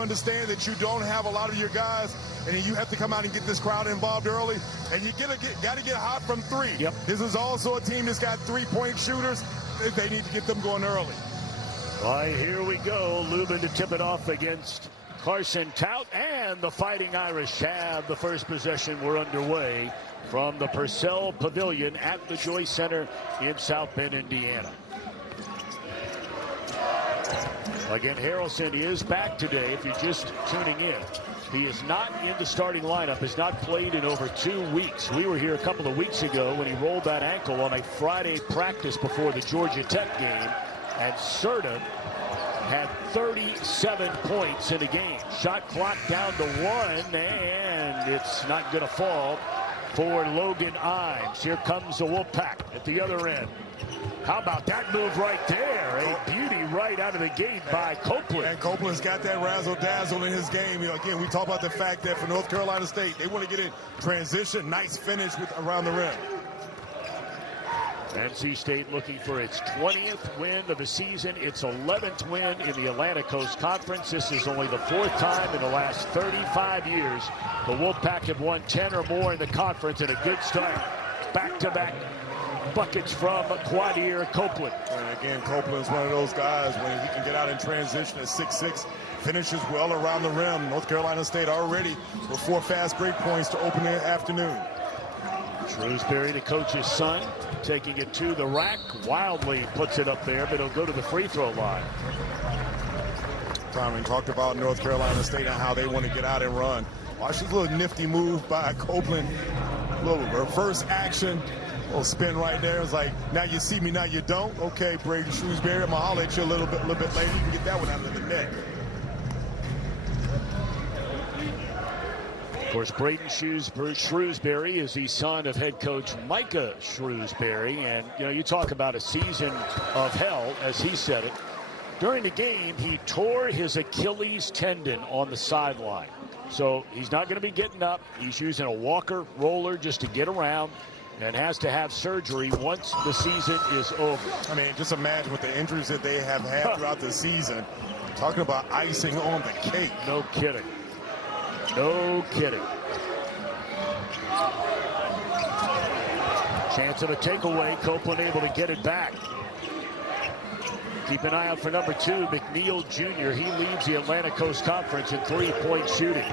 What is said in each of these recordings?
Understand that you don't have a lot of your guys, and you have to come out and get this crowd involved early, and you got to get hot from three. Yep. This is also a team that's got three-point shooters. They need to get them going early. All right, here we go. Lubin to tip it off against Carson Tout, and the Fighting Irish have the first possession. We're underway from the Purcell Pavilion at the Joyce Center in South Bend, Indiana. Again, Harelson is back today. If you're just tuning in, he is not in the starting lineup, has not played in over 2 weeks. We were here a couple of weeks ago when he rolled that ankle on a Friday practice before the Georgia Tech game, and Certa had 37 points in the game. Shot clock down to 1, and it's not going to fall for Logan Imes. Here comes the Wolfpack at the other end. How about that move right there? A beauty right out of the gate by Copeland. And Copeland's got that razzle-dazzle in his game. You know, again, we talk about the fact that for North Carolina State, they want to get in transition. Nice finish with around the rim. NC State looking for its 20th win of the season, its 11th win in the Atlantic Coast Conference. This is only the 4th time in the last 35 years the Wolfpack have won 10 or more in the conference, and a good start. Back-to-back buckets from Quadir Copeland. And again, Copeland's one of those guys when he can get out in transition at 6'6", finishes well around the rim. North Carolina State already with 4 fast break points to open the afternoon. Shrewsbury, the coach's son, taking it to the rack. Wildly puts it up there, but it'll go to the free throw line. Tommy talked about North Carolina State and how they want to get out and run. Watch this little nifty move by Copeland. Little reverse action. Little spin right there. It's like, now you see me, now you don't. Okay, Brady Shrewsbury, I'm going to holler at you a little bit later. You can get that one out of the net. Of course, Braden Shrewsbury is the son of head coach Micah Shrewsbury. And, you know, you talk about a season of hell, as he said it. During the game, he tore his Achilles tendon on the sideline. So he's not going to be getting up. He's using a walker roller just to get around, and has to have surgery once the season is over. I mean, just imagine with the injuries that they have had throughout the season. Talking about icing on the cake. No kidding. No kidding. Chance of a takeaway. Copeland able to get it back. Keep an eye out for number 2, McNeil Jr. He leads the Atlantic Coast Conference in three-point shooting.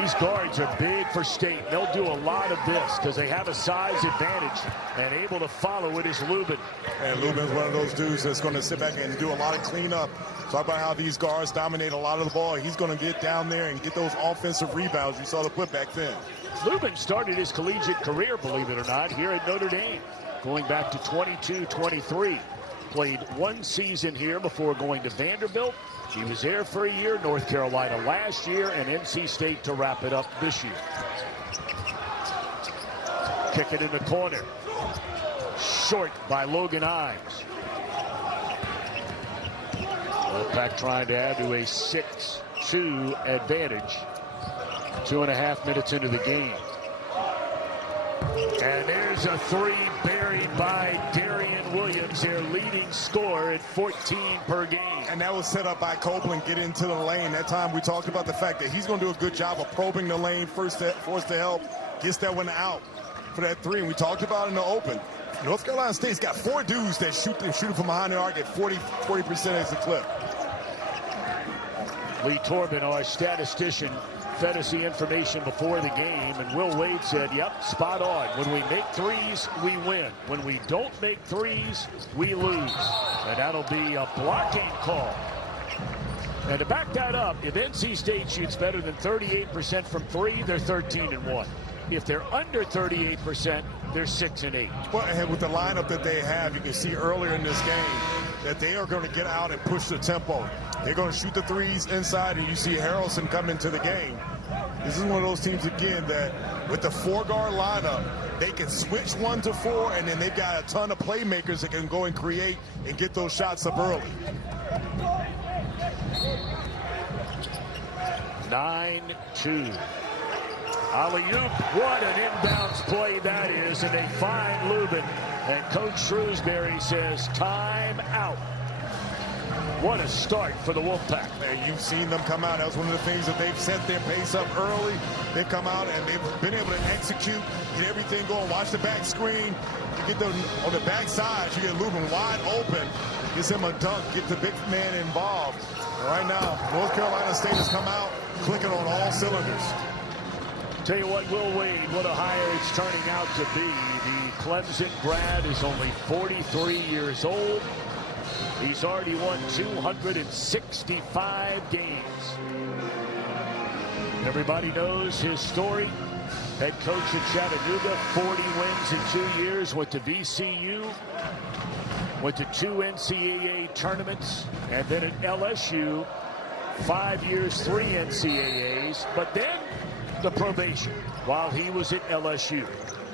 These guards are big for State. They'll do a lot of this because they have a size advantage, and able to follow it is Lubin. And Lubin's one of those dudes that's going to sit back and do a lot of cleanup. Talk about how these guards dominate a lot of the ball. He's going to get down there and get those offensive rebounds. You saw the putback then. Lubin started his collegiate career, believe it or not, here at Notre Dame, going back to 22-23. Played 1 season here before going to Vanderbilt. He was there for a year, North Carolina last year, and NC State to wrap it up this year. Kick it in the corner. Short by Logan Imes. Wolfpack trying to add to a 6-2 advantage. 2.5 minutes into the game. And there's a 3 buried by Darian Williams, their leading scorer at 14 per game. And that was set up by Copeland, get into the lane. That time we talked about the fact that he's going to do a good job of probing the lane, forced to help, gets that one out for that 3. And we talked about in the open. North Carolina State's got 4 dudes that shoot from behind the arc at 40% as a clip. Lee Torben, our statistician, fed us the information before the game, and Will Wade said, yep, spot on. When we make threes, we win. When we don't make threes, we lose. And that'll be a blocking call. And to back that up, if NC State shoots better than 38% from 3, they're 13-1. If they're under 38%, they're 6-8. Well, and with the lineup that they have, you can see earlier in this game that they are going to get out and push the tempo. They're going to shoot the threes inside, and you see Harelson come into the game. This is one of those teams, again, that with the 4-guard lineup, they can switch 1 to 4, and then they've got a ton of playmakers that can go and create and get those shots up early. 9-2. Alley-oop, what an inbounds play that is, and they find Lubin. And Coach Shrewsbury says, time out. What a start for the Wolfpack. And you've seen them come out. That was one of the things that they've set their pace up early. They've come out and they've been able to execute, get everything going. Watch the back screen. You get them on the back side. You get Lubin wide open. Gets him a dunk. Get the big man involved. And right now, North Carolina State has come out clicking on all cylinders. Tell you what, Will Wade, what a hire it's turning out to be. The Clemson grad is only 43 years old. He's already won 265 games. Everybody knows his story. Head coach at Chattanooga, 40 wins in 2 years, went to VCU, went to 2 NCAA tournaments, and then at LSU, 5 years, 3 NCAAs, but then the probation while he was at LSU.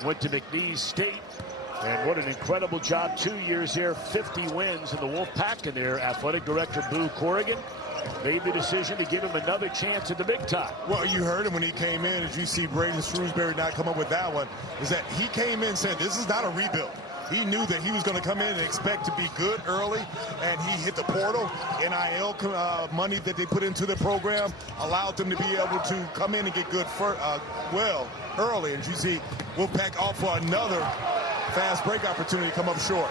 Went to McNeese State. And what an incredible job. 2 years there, 50 wins in the Wolfpack, and their athletic director, Boo Corrigan, made the decision to give him another chance at the big time. Well, you heard him when he came in. As you see Braden Shrewsbury not come up with that one, is that he came in and said, this is not a rebuild. He knew that he was going to come in and expect to be good early, and he hit the portal. NIL money that they put into the program allowed them to be able to come in and get good well early. And you see Wolfpack off for another fast break opportunity, come up short.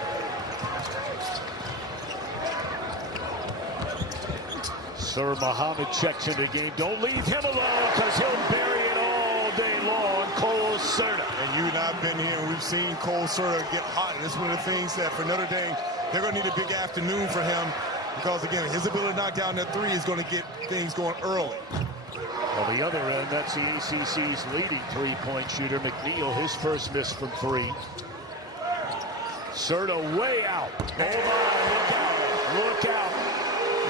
Sir Muhammad checks into the game. Don't leave him alone, because he'll bury it all day long. Cole Certa. And you and I have been here, and we've seen Cole Certa get hot. And it's one of the things that for Notre Dame, they're going to need a big afternoon for him, because, again, his ability to knock down that three is going to get things going early. On the other end, that's the ACC's leading three-point shooter, McNeil, his first miss from 3. Certa way out. Oh, my, look out. Look out.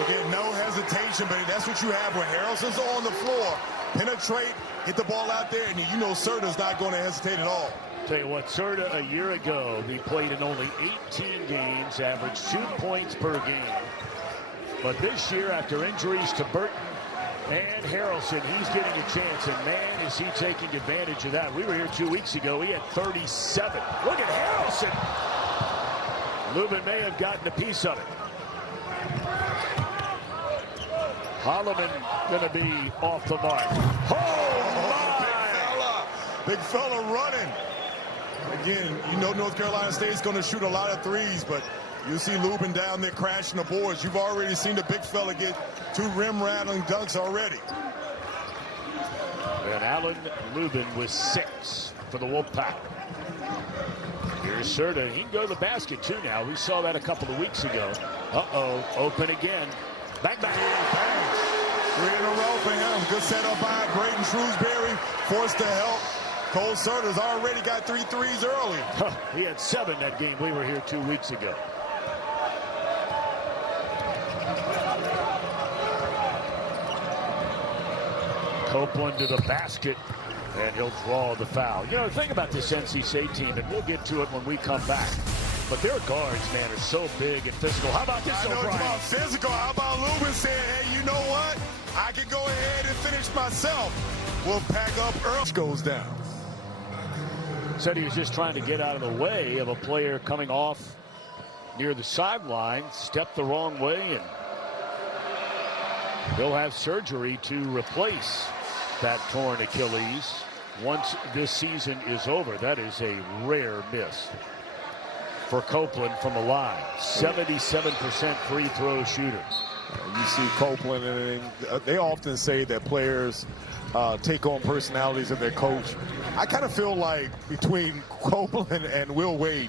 Again, no hesitation, but that's what you have when Harelson's on the floor. Penetrate, hit the ball out there, and you know Certa's not going to hesitate at all. Tell you what, Certa a year ago, he played in only 18 games, averaged 2 points per game. But this year, after injuries to Burton and Harelson, he's getting a chance, and man, is he taking advantage of that. We were here 2 weeks ago. He had 37. Look at Harelson. Lubin may have gotten a piece of it. Holloman going to be off the mark. Oh, my! Big fella running. Again, you know North Carolina State's going to shoot a lot of threes, but you see Lubin down there crashing the boards. You've already seen the big fella get 2 rim-rattling dunks already. Ven-Allen Lubin with 6 for the Wolfpack. Here's Certa. He can go to the basket, too, now. We saw that a couple of weeks ago. Uh-oh, open again. Bang, bang, bang. 3 in a row for him. Good setup by Braden Shrewsbury. Forced to help. Cole Certa's already got 3 threes early. He had 7 that game we were here 2 weeks ago. Copeland to the basket, and he'll draw the foul. You know, the thing about this NC State team, and we'll get to it when we come back, but their guards, man, are so big and physical. How about this, O'Brien? It's about physical. How about Lubin saying, hey, you know what? I can go ahead and finish myself. We'll pack up early. Goes down. Said he was just trying to get out of the way of a player coming off near the sideline, stepped the wrong way, and they'll have surgery to replace that torn Achilles once this season is over. That is a rare miss for Copeland from the line. 77% free throw shooter. You see Copeland, and they often say that players take on personalities of their coach. I kind of feel like between Copeland and Will Wade,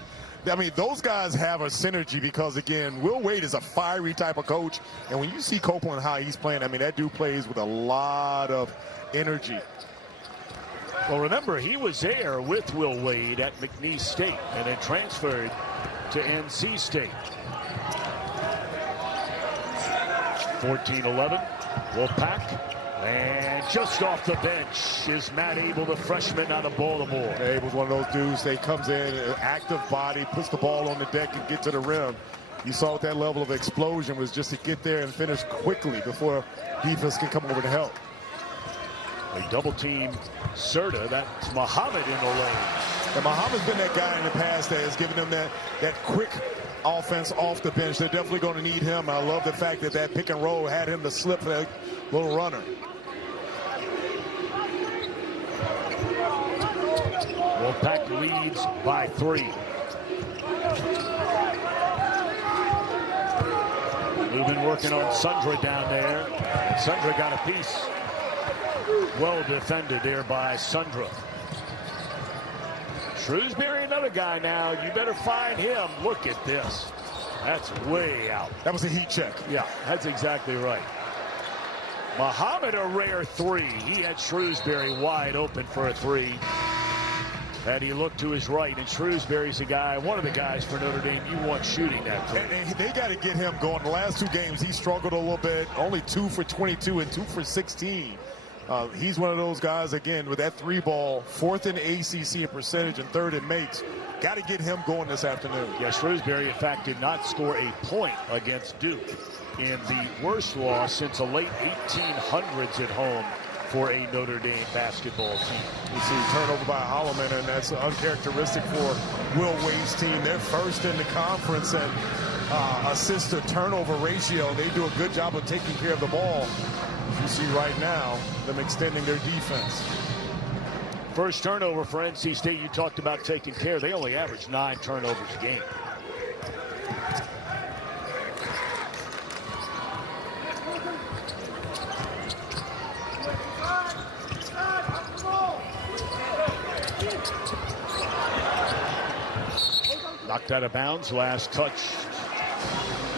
I mean, those guys have a synergy because, again, Will Wade is a fiery type of coach. And when you see Copeland, how he's playing, I mean, that dude plays with a lot of energy. Well, remember, he was there with Will Wade at McNeese State and then transferred to NC State. 14-11, Wolfpack. And just off the bench is Matt Abel, the freshman out of Baltimore. Abel's one of those dudes that comes in, an active body, puts the ball on the deck and get to the rim. You saw what that level of explosion was, just to get there and finish quickly before defense can come over to help. They double team Certa. That's Muhammad in the lane. And Muhammad's been that guy in the past that has given them that quick offense off the bench. They're definitely going to need him. I love the fact that that pick and roll had him to slip that little runner. Wolfpack leads by 3. Lubin working on Sundra down there. Sundra got a piece. Well defended there by Sundra. Shrewsbury, another guy now. You better find him. Look at this. That's way out. That was a heat check. Yeah, that's exactly right. Muhammad, a rare 3. He had Shrewsbury wide open for a 3. And he looked to his right, and Shrewsbury's a guy, one of the guys for Notre Dame you want shooting that 3. And they got to get him going. The last 2 games, he struggled a little bit. Only 2 for 22 and 2 for 16. He's one of those guys, again, with that 3 ball, 4th in ACC in percentage and 3rd in makes. Got to get him going this afternoon. Yeah, Shrewsbury, in fact, did not score a point against Duke in the worst loss since the late 1800s at home for a Notre Dame basketball team. You see turnover by Holloman, and that's uncharacteristic for Will Wade's team. They're first in the conference in assist to turnover ratio. They do a good job of taking care of the ball. As you see right now, them extending their defense. First turnover for NC State. You talked about taking care. They only average 9 turnovers a game. Knocked out of bounds. Last touch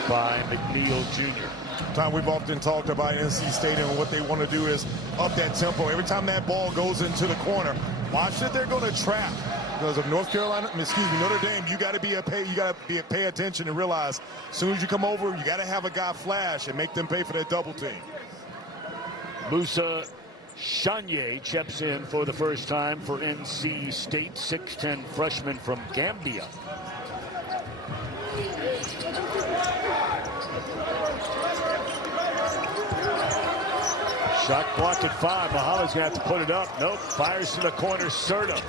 by McNeil Jr. Tom, we've often talked about NC State, and what they want to do is up that tempo. Every time that ball goes into the corner, watch that they're going to trap. Because of Notre Dame, you got to pay attention and realize as soon as you come over, you got to have a guy flash and make them pay for that double team. Musa Chanye chips in for the first time for NC State, 6'10" freshman from Gambia. Shot blocked at 5. Muhammad's going to have to put it up. Nope. Fires to the corner. Certa.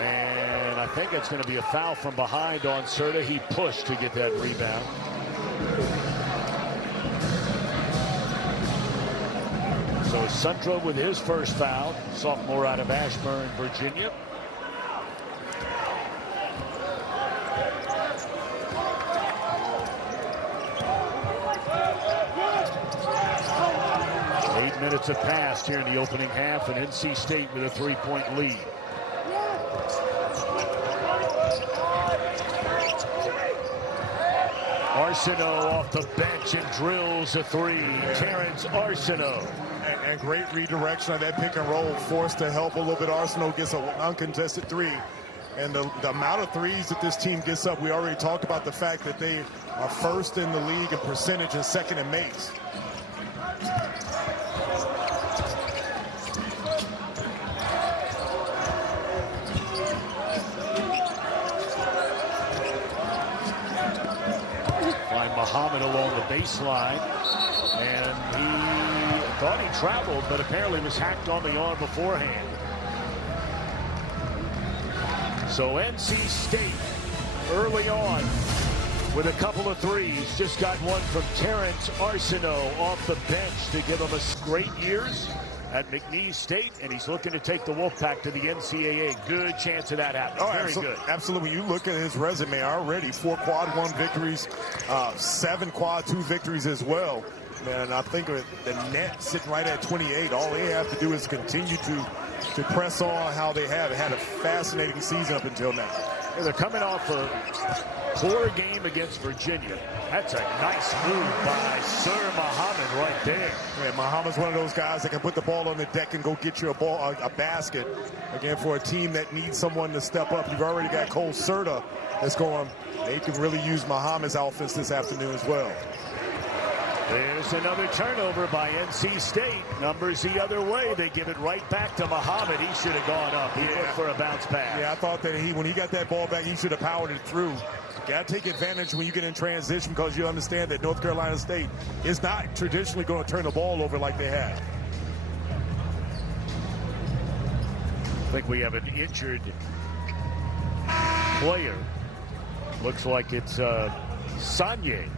And I think it's going to be a foul from behind on Certa. He pushed to get that rebound. So Sundra with his first foul. Sophomore out of Ashburn, Virginia. Minutes have passed here in the opening half, and NC State with a 3-point lead. Arsenault off the bench and drills a 3. Terrence Arsenault. And great redirection of that pick and roll, forced to help a little bit. Arsenault gets an uncontested 3. And the amount of 3s that this team gets up, we already talked about the fact that they are first in the league in percentage and 2nd in makes. Muhammad along the baseline, and he thought he traveled, but apparently was hacked on the arm beforehand. So NC State early on with a couple of 3s. Just got one from Terrence Arsenault off the bench to give him a great years at McNeese State, and he's looking to take the Wolfpack to the NCAA. Good chance of that happening. Very good. Absolutely. You look at his resume already, 4 quad 1 victories, 7 quad 2 victories as well. And I think the net sitting right at 28. All they have to do is continue to press on how they have. Had a fascinating season up until now. Yeah, they're coming off a poor game against Virginia. That's a nice move by Sir Muhammad right there. Yeah, Muhammad's one of those guys that can put the ball on the deck and go get you a basket. Again, for a team that needs someone to step up, you've already got Cole Certa that's going. They can really use Muhammad's offense this afternoon as well. There's another turnover by NC State. Numbers the other way. They give it right back to Muhammad. He should have gone up. He looked for a bounce pass. Yeah, I thought that when he got that ball back, he should have powered it through. Got to take advantage when you get in transition, because you understand that North Carolina State is not traditionally going to turn the ball over like they have. I think we have an injured player. Looks like it's Sanye,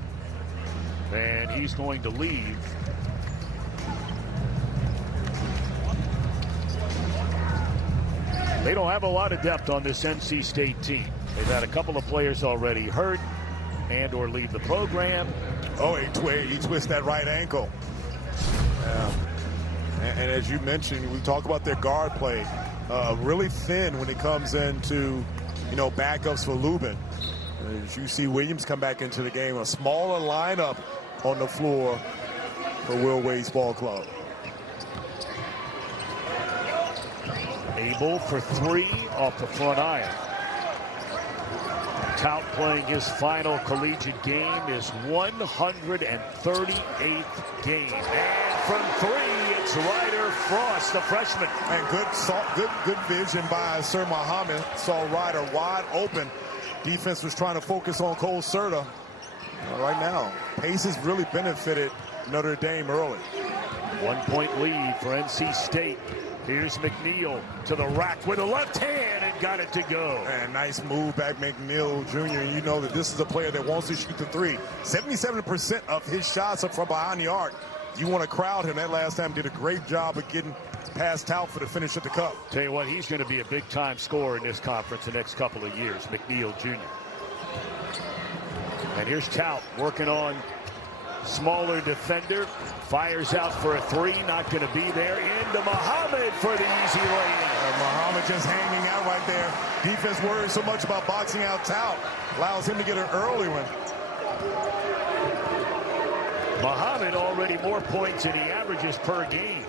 and he's going to leave. They don't have a lot of depth on this NC State team. They've had a couple of players already hurt and or leave the program. Oh, he twists that right ankle. And as you mentioned, we talk about their guard play. Really thin when it comes into, backups for Lubin. As you see Williams come back into the game, a smaller lineup on the floor for Will Wade's ball club. Abel for three off the front iron. Tout playing his final collegiate game, his 138th game. And from three, it's Ryder Frost, the freshman. And good vision by Sir Muhammad. Saw Ryder wide open. Defense was trying to focus on Cole Certa. Right now, pace has really benefited Notre Dame early. 1 point lead for NC State. Here's McNeil to the rack with a left hand and got it to go. And nice move back, McNeil Jr. And you know that this is a player that wants to shoot the three. 77% of his shots are from behind the arc. You want to crowd him. That last time did a great job of getting past Tout for the finish at the cup. Tell you what, he's going to be a big-time scorer in this conference the next couple of years, McNeil Jr. And here's Tout working on smaller defender. Fires out for a three, not going to be there. Into Muhammad for the easy lay-in. Muhammad just hanging out right there. Defense worries so much about boxing out Tout. Allows him to get an early one. Muhammad already more points than he averages per game.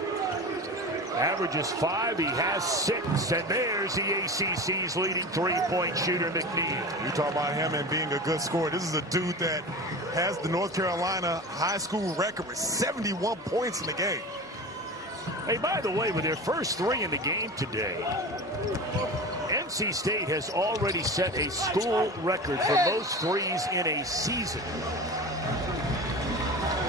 Averages 5, he has 6, and there's the ACC's leading three-point shooter, McNeil. You talk about him and being a good scorer. This is a dude that has the North Carolina high school record with 71 points in the game. Hey, by the way, with their first three in the game today, NC State has already set a school record for most threes in a season.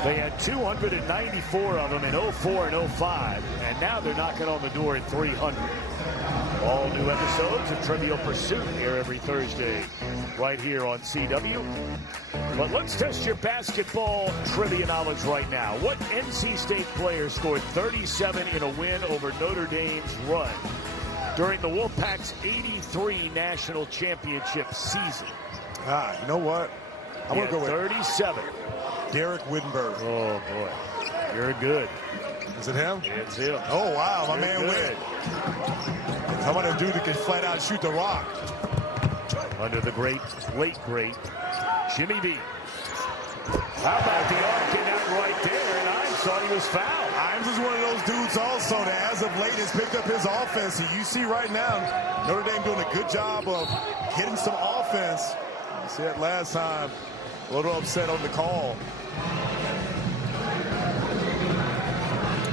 They had 294 of them in 04 and 05, and now they're knocking on the door at 300. All new episodes of Trivial Pursuit here every Thursday, right here on CW. But let's test your basketball trivia knowledge right now. What NC State player scored 37 in a win over Notre Dame's run during the Wolfpack's 83 national championship season? You know what? I'm going to go with 37. Derek Wittenberg. Oh, boy. You're good. Is it him? It's him. Oh, wow. My man good. win. How about a dude that can flat out shoot the rock? Under the late great Jimmy V. How about the arc in that right there? And I thought he was fouled. Imes is one of those dudes also that as of late has picked up his offense. And you see right now, Notre Dame doing a good job of hitting some offense. You see that last time. A little upset on the call.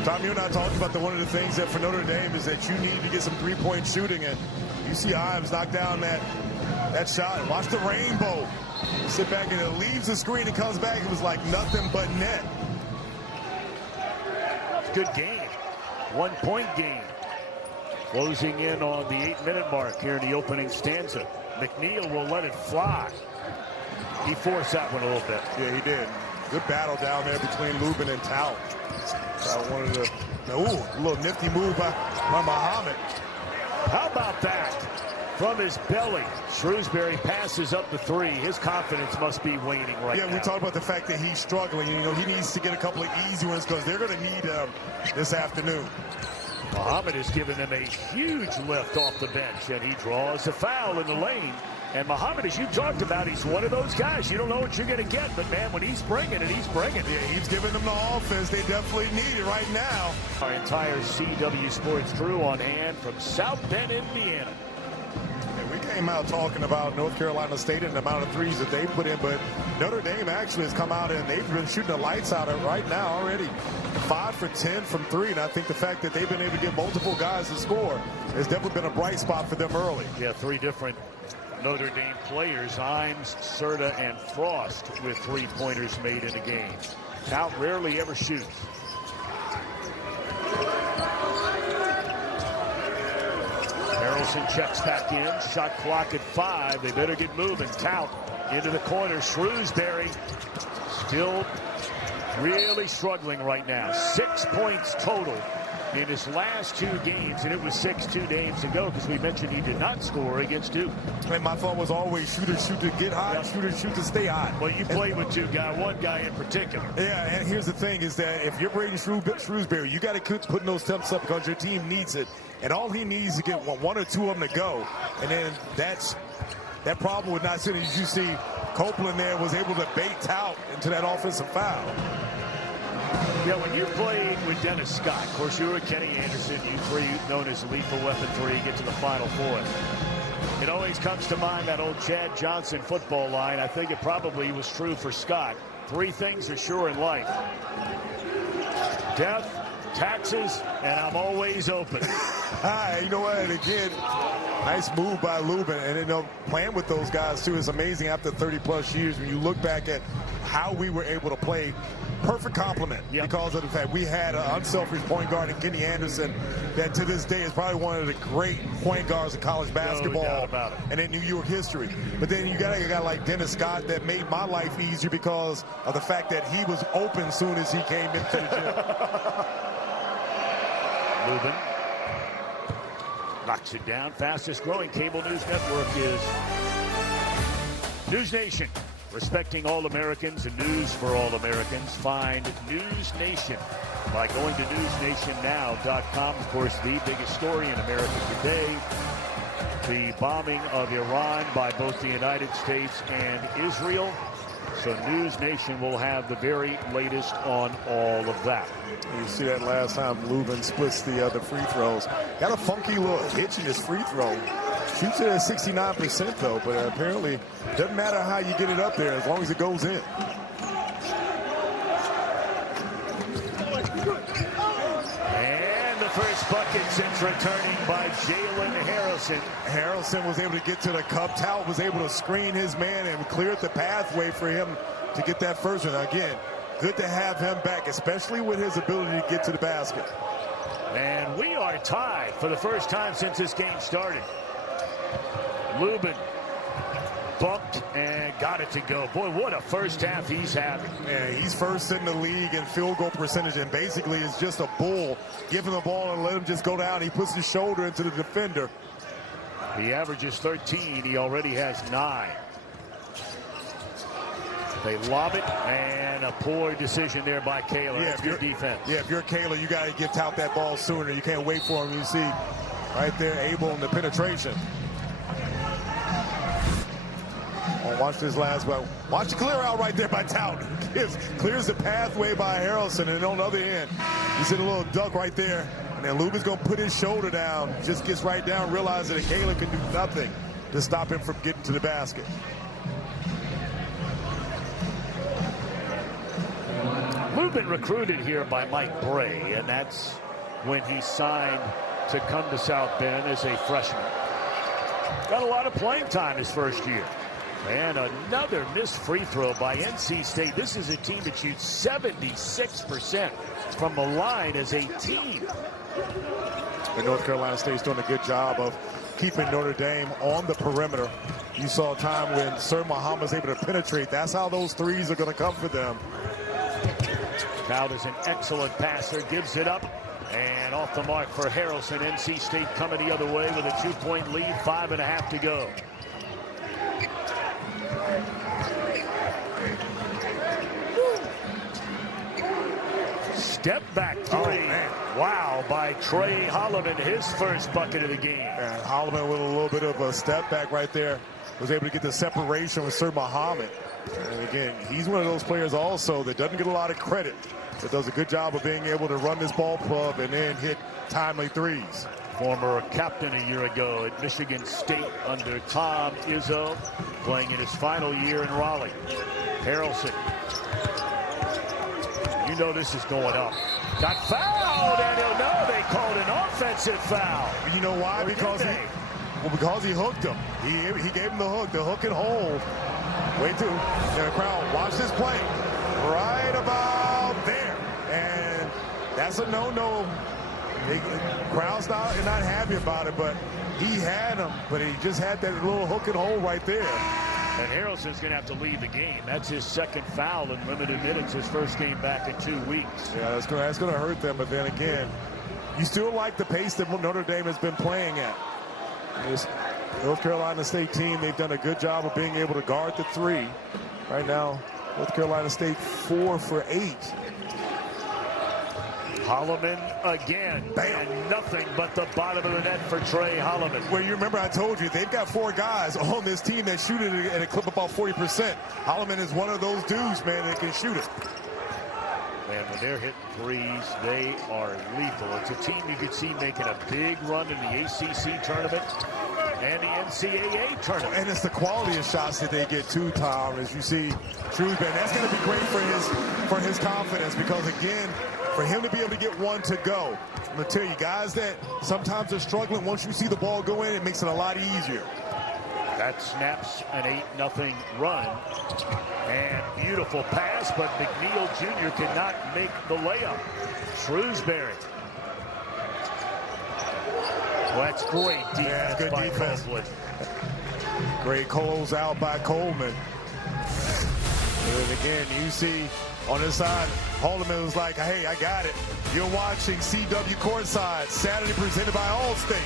Tom, you and I talked about one of the things that for Notre Dame is that you need to get some three-point shooting, and you see Imes knock down that shot. Watch the rainbow. You sit back and it leaves the screen and comes back. It was like nothing but net. Good game. 1 point game. Closing in on the 8-minute mark here in the opening stanza. McNeil will let it fly. He forced that one a little bit. Yeah, he did. Good battle down there between Lubin and Tout. Wanted to, a little nifty move by Muhammad. How about that? From his belly, Shrewsbury passes up the three. His confidence must be waning right now. Yeah, we talked about the fact that he's struggling. You know, he needs to get a couple of easy ones because they're going to need this afternoon. Muhammad has given them a huge lift off the bench, and he draws a foul in the lane. And Muhammad, as you talked about, he's one of those guys. You don't know what you're going to get, but, man, when he's bringing it, he's bringing it. Yeah, he's giving them the offense they definitely need it right now. Our entire CW Sports crew on hand from South Bend, Indiana. And we came out talking about North Carolina State and the amount of threes that they put in, but Notre Dame actually has come out and they've been shooting the lights out of right now already. 5 for 10 from three, and I think the fact that they've been able to get multiple guys to score has definitely been a bright spot for them early. Yeah, three different Notre Dame players, Imes, Certa, and Frost, with three-pointers made in a game. Tout rarely ever shoots. Harelson Harelson checks back in. Shot clock at 5. They better get moving. Tout into the corner. Shrewsbury still really struggling right now. 6 points total in his last 2 games, and it was 6 2 games ago, because we mentioned he did not score against Duke. And my thought was always shoot to get hot, shoot to stay hot. Well, you played with one guy in particular. Yeah, and here's the thing is that if you're Braden Shrewsbury, you got to keep putting those temps up because your team needs it. And all he needs is to get one or two of them to go. And then that problem with not sitting, as you see, Copeland there was able to bait Tout into that offensive foul. Yeah, when you played with Dennis Scott, of course, you were Kenny Anderson, you three known as Lethal Weapon 3, get to the Final Four. It always comes to mind that old Chad Johnson football line. I think it probably was true for Scott. 3 things are sure in life: death, taxes, and I'm always open. You know what? And again, nice move by Lubin. And playing with those guys too is amazing after 30+ years. When you look back at how we were able to play, perfect compliment because of the fact we had an unselfish point guard in Kenny Anderson that to this day is probably one of the great point guards in college basketball and in New York history. But then you got a guy like Dennis Scott that made my life easier because of the fact that he was open as soon as he came into the gym. Lubin knocks it down. Fastest growing cable news network is News Nation. Respecting all Americans and news for all Americans. Find News Nation by going to newsnationnow.com. Of course, the biggest story in America today, the bombing of Iran by both the United States and Israel. So News Nation will have the very latest on all of that. You see that last time Lubin splits the free throws. Got a funky little hitch in his free throw. Shoots it at 69% though, but apparently doesn't matter how you get it up there as long as it goes in. And the first bucket since returning by Jalen Haralson. Harelson was able to get to the cup. Tout was able to screen his man and cleared the pathway for him to get that first one. Again, good to have him back, especially with his ability to get to the basket. And we are tied for the first time since this game started. Lubin bumped and got it to go. Boy, what a first half he's having. Yeah, he's first in the league in field goal percentage, and basically is just a bull. Give him the ball and let him just go down. He puts his shoulder into the defender. He averages 13. He already has 9. They lob it, and a poor decision there by Kaler. That's good defense. Yeah, if you're Kaler, you got to get Tout that ball sooner. You can't wait for him. You see right there, Abel in the penetration. Oh, watch this last one. Watch the clear out right there by Tout. Clears the pathway by Harelson, and on the other end, you see the little duck right there. And then Lubin's going to put his shoulder down, just gets right down, realizing that Kaler can do nothing to stop him from getting to the basket. Lubin recruited here by Mike Bray, and that's when he signed to come to South Bend as a freshman. Got a lot of playing time his first year. And another missed free throw by NC State. This is a team that shoots 76% from the line as a team. And North Carolina State's doing a good job of keeping Notre Dame on the perimeter. You saw a time when Sir Muhammad was able to penetrate. That's how those threes are going to come for them. Tout is an excellent passer, gives it up, and off the mark for Harelson. NC State coming the other way with a 2-point lead, 5.5 to go. Step back 3. Wow, by Trey Holloman, his first bucket of the game. And Holloman with a little bit of a step back right there. Was able to get the separation with Sir Muhammad. And again, he's one of those players also that doesn't get a lot of credit, but does a good job of being able to run this ball club and then hit timely threes. Former captain a year ago at Michigan State under Tom Izzo, playing in his final year in Raleigh. Harelson. You know this is going up. Got fouled, and he'll know they called an offensive foul. You know why? Because he hooked him. He gave him the hook and hold. Wait till the crowd watch this play right about there, and that's a no-no. Crowd's not happy about it, but he had him, but he just had that little hook and hold right there. And Harelson's going to have to leave the game. That's his second foul in limited minutes, his first game back in 2 weeks. Yeah, that's going to hurt them, but then again, you still like the pace that Notre Dame has been playing at. This North Carolina State team, they've done a good job of being able to guard the three. Right now, North Carolina State 4 for 8. Holloman again. Bam. And nothing but the bottom of the net for Trey Holloman. Well, you remember I told you, they've got 4 guys on this team that shoot it at a clip about 40%. Holloman is one of those dudes, man, that can shoot it. Man, when they're hitting threes, they are lethal. It's a team you could see making a big run in the ACC tournament and the NCAA tournament. And it's the quality of shots that they get too, Tom, as you see Shrewsbury. That's going to be great for his confidence, because again, for him to be able to get one to go, I'm going to tell you, guys that sometimes are struggling, once you see the ball go in, it makes it a lot easier. That snaps an 8-0 run. And beautiful pass, but McNeil Jr. cannot make the layup. Shrewsbury. Well, that's great defense, yeah, good by defense. Copeland. Great close out by Coleman. And again, you see on this side, Holloman was like, hey, I got it. You're watching CW Courtside, Saturday presented by Allstate.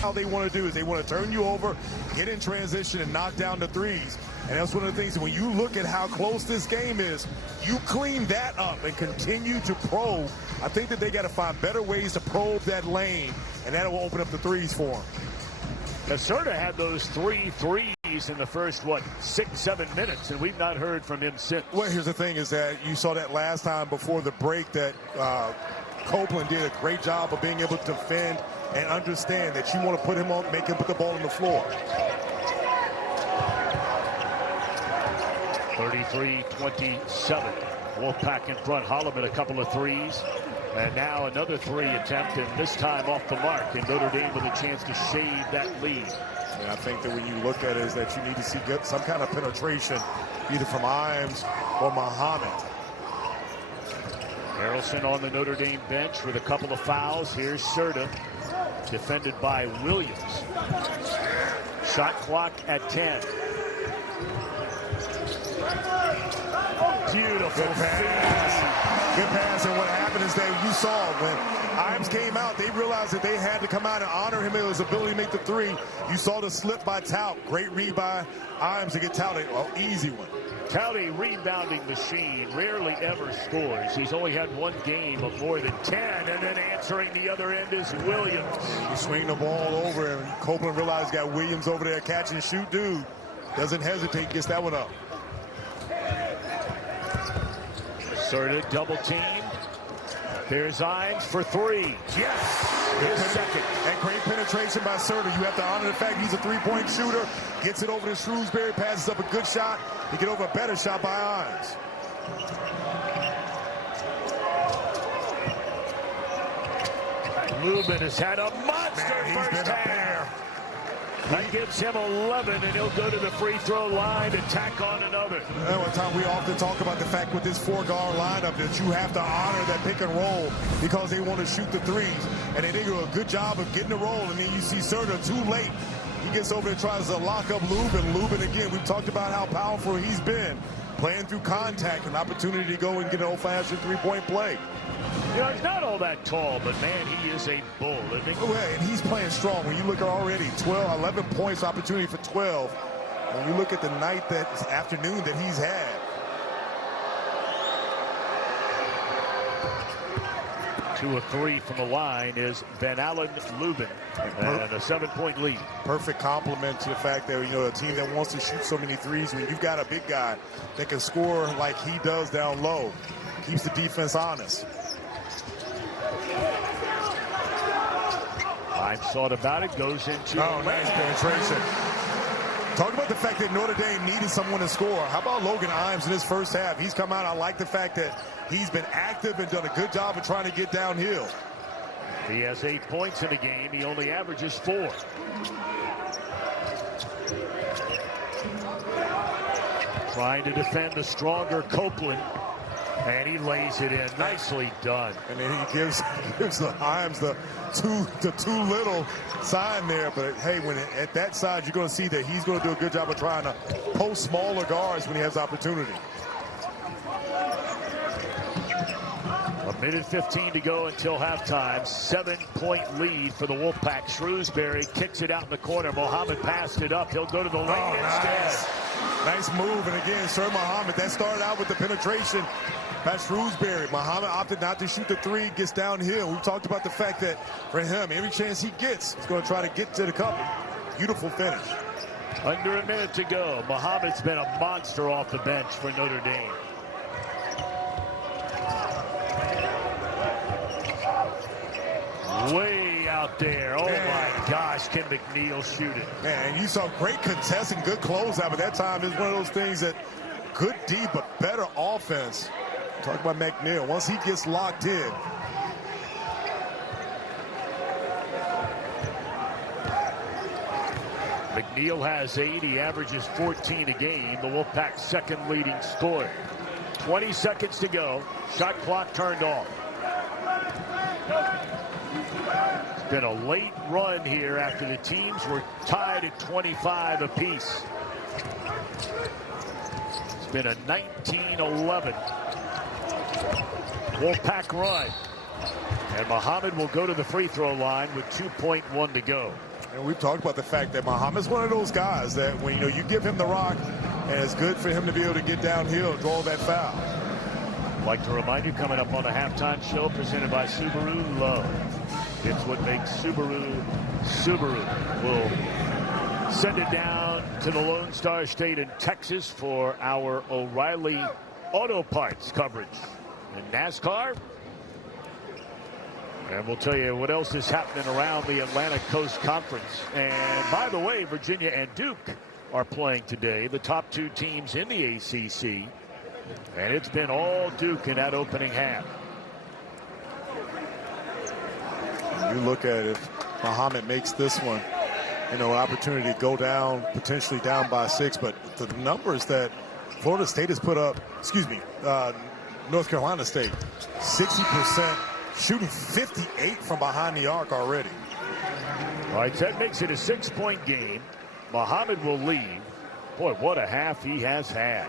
How they want to do is they want to turn you over, get in transition, and knock down the threes. And that's one of the things, when you look at how close this game is, you clean that up and continue to probe. I think that they got to find better ways to probe that lane, and that will open up the threes for them. Now, Certa had those 3 threes in the first, 6-7 minutes, and we've not heard from him since. Well, here's the thing is that you saw that last time before the break that Copeland did a great job of being able to defend and understand that you want to put him on, make him put the ball on the floor. 33-27. Wolfpack in front. Holloman a couple of threes. And now another 3 attempt, and this time off the mark. And Notre Dame with a chance to shave that lead. And I think that when you look at it is that you need to see some kind of penetration, either from Imes or Muhammad. Harelson on the Notre Dame bench with a couple of fouls. Here's Certa, defended by Williams. Shot clock at 10. Beautiful pass. Good pass, and what happened is that you saw when Imes came out, they realized that they had to come out and honor him in his ability to make the 3. You saw the slip by Tout. Great read by Imes to get Tout. Easy one. Towdy, rebounding machine, rarely ever scores. He's only had 1 game of more than 10, and then answering the other end is Williams. You swing the ball over, and Copeland realized he got Williams over there, catch and shoot dude. Doesn't hesitate, gets that one up. Certa double team. There's Imes for 3. Yes! His second. And great penetration by Certa. You have to honor the fact he's a 3-point shooter. Gets it over to Shrewsbury, passes up a good shot. He get over a better shot by Imes. Lubin has had a monster first half. That gives him 11, and he'll go to the free throw line to tack on another. One time we often talk about the fact with this 4-guard lineup that you have to honor that pick and roll because they want to shoot the threes. And they do a good job of getting the roll. And then you see Certa too late. He gets over and tries to lock up Lubin. Lubin, again, we've talked about how powerful he's been. Playing through contact, an opportunity to go and get an old-fashioned 3-point play. You know, he's not all that tall, but man, he is a bull, isn't he? Oh, yeah, and he's playing strong. When you look at already 11 points, opportunity for 12. When you look at the night, that afternoon that he's had. Two of 3 from the line is Ven-Allen Lubin, and a 7-point lead. Perfect compliment to the fact that, a team that wants to shoot so many threes, when you've got a big guy that can score like he does down low, keeps the defense honest. Imes thought about it, goes into nice penetration. Talk about the fact that Notre Dame needed someone to score. How about Logan Imes in his first half? He's come out. I like the fact that he's been active and done a good job of trying to get downhill. He has 8 points in the game. He only averages 4. Trying to defend the stronger Copeland. And he lays it in. Nicely done. And then he gives the Himes the too little sign there. But hey, when at that side, you're going to see that he's going to do a good job of trying to post smaller guards when he has opportunity. A minute 15 to go until halftime. 7-point lead for the Wolfpack. Shrewsbury kicks it out in the corner. Mohammed passed it up. He'll go to the lane instead. Nice move. And again, Sir Mohammed, that started out with the penetration by Shrewsbury. Mohammed opted not to shoot the three, gets downhill. We talked about the fact that for him, every chance he gets, he's going to try to get to the cup. Beautiful finish. Under a minute to go. Mohammed's been a monster off the bench for Notre Dame. Way out there. Oh, my gosh, can McNeil shoot it? Man, you saw great contesting, good closeout, but that time is one of those things that good D, but better offense. Talk about McNeil. Once he gets locked in. McNeil has 8. He averages 14 a game. The Wolfpack's second leading scorer. 20 seconds to go. Shot clock turned off. It's been a late run here after the teams were tied at 25 apiece. It's been a 19-11 Wolfpack run. And Mohammed will go to the free throw line with 2.1 to go. And we've talked about the fact that Mohammed's one of those guys that when you give him the rock, and it's good for him to be able to get downhill and draw that foul. I'd like to remind you, coming up on the halftime show presented by Subaru Love. It's what makes Subaru. We'll send it down to the Lone Star State in Texas for our O'Reilly Auto Parts coverage. And NASCAR. And we'll tell you what else is happening around the Atlantic Coast Conference. And by the way, Virginia and Duke are playing today, the top two teams in the ACC. And it's been all Duke in that opening half. You look at it, Mohammed makes this one, an opportunity to go down, potentially down by 6. But the numbers that Florida State has put up, North Carolina State, 60%, shooting 58 from behind the arc already. All right, that makes it a 6-point game. Mohammed will leave. Boy, what a half he has had.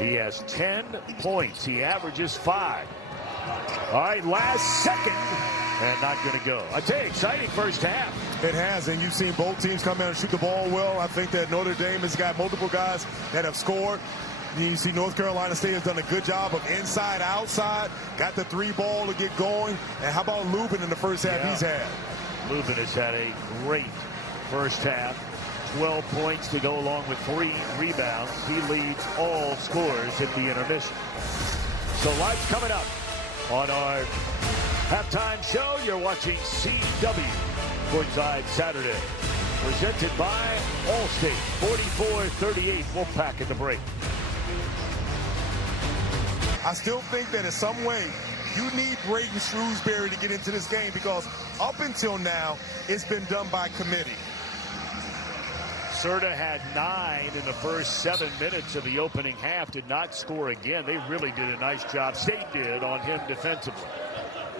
He has 10 points. He averages 5. All right, last second. And not going to go. I tell you, exciting first half. It has, and you've seen both teams come in and shoot the ball well. I think that Notre Dame has got multiple guys that have scored. You see North Carolina State has done a good job of inside, outside, got the 3 ball to get going. And how about Lubin in the first half he's had? Lubin has had a great first half. 12 points to go along with 3 rebounds. He leads all scorers at the intermission. So lights coming up on our halftime show. You're watching CW Courtside Saturday. Presented by Allstate. 44-38 Wolfpack at the break. I still think that in some way you need Braden Shrewsbury to get into this game because up until now it's been done by committee. Certa had 9 in the first 7 minutes of the opening half, did not score again. They really did a nice job, State did, on him defensively.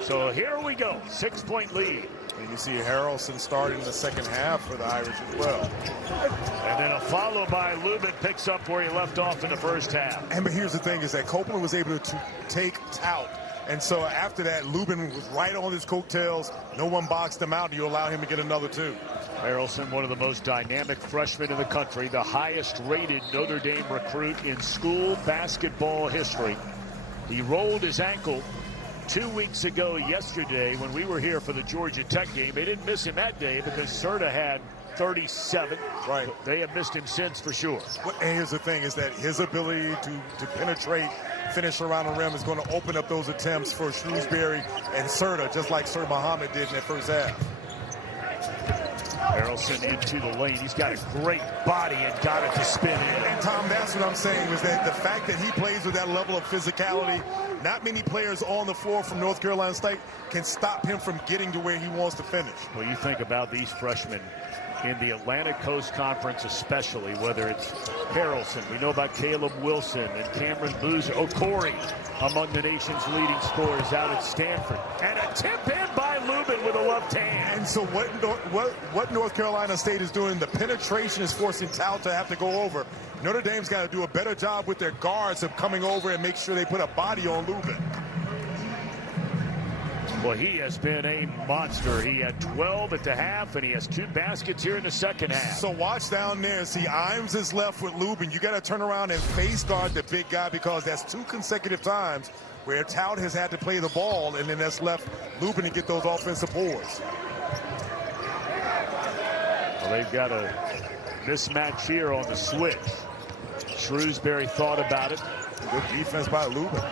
So here we go, 6-point lead. And you see Harelson starting the second half for the Irish as well. And then a follow by Lubin picks up where he left off in the first half. But here's the thing is that Copeland was able to take out. And so after that, Lubin was right on his coattails. No one boxed him out. You allow him to get another 2. Harelson, one of the most dynamic freshmen in the country, the highest rated Notre Dame recruit in school basketball history. He rolled his ankle 2 weeks ago yesterday when we were here for the Georgia Tech game. They didn't miss him that day because Certa had 37. Right. They have missed him since for sure. And here's the thing is that his ability to penetrate, finish around the rim is going to open up those attempts for Shrewsbury and Certa, just like Sir Mohammed did in that first half. Harelson into the lane. He's got a great body and got it to spin in. And Tom, that's what I'm saying, was that the fact that he plays with that level of physicality, not many players on the floor from North Carolina State can stop him from getting to where he wants to finish. Well, you think about these freshmen in the Atlantic Coast Conference, especially, whether it's Harelson, we know about Caleb Wilson and Cameron Boozer, Corey among the nation's leading scorers out at Stanford. And a tip in by Lubin with a left hand. And so what North Carolina State is doing, the penetration is forcing Tal to have to go over. Notre Dame's got to do a better job with their guards of coming over and make sure they put a body on Lubin. Well, he has been a monster. He had 12 at the half, and he has 2 baskets here in the second half. So watch down there. See, Imes is left with Lubin. You got to turn around and face guard the big guy, because that's 2 consecutive times where Tout has had to play the ball, and then that's left Lubin to get those offensive boards. Well, they've got a mismatch here on the switch. Shrewsbury thought about it. Good defense by Lubin.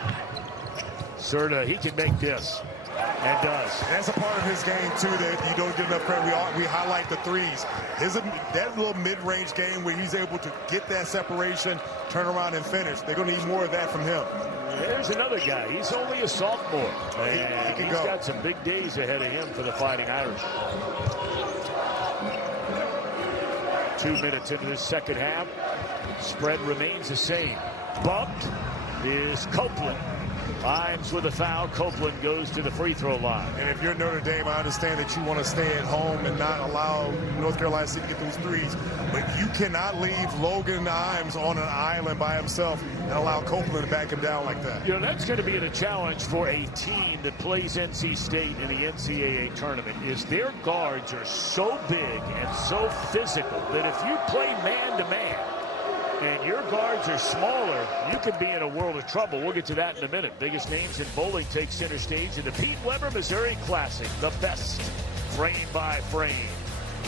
Certa, he can make this. And does. That's a part of his game, too, that you don't give enough credit. We highlight the threes. That little mid-range game where he's able to get that separation, turn around, and finish. They're going to need more of that from him. There's another guy. He's only a sophomore. And he's got some big days ahead of him for the Fighting Irish. 2 minutes into the second half. Spread remains the same. Bumped is Copeland. Imes with a foul. Copeland goes to the free throw line. And if you're Notre Dame, I understand that you want to stay at home and not allow North Carolina State to get those threes. But you cannot leave Logan Imes on an island by himself and allow Copeland to back him down like that. You know, that's going to be a challenge for a team that plays NC State in the NCAA tournament, is their guards are so big and so physical that if you play man-to-man, and your guards are smaller, you could be in a world of trouble. We'll get to that in a minute. Biggest names in bowling take center stage in the Pete Weber Missouri Classic. The best frame by frame.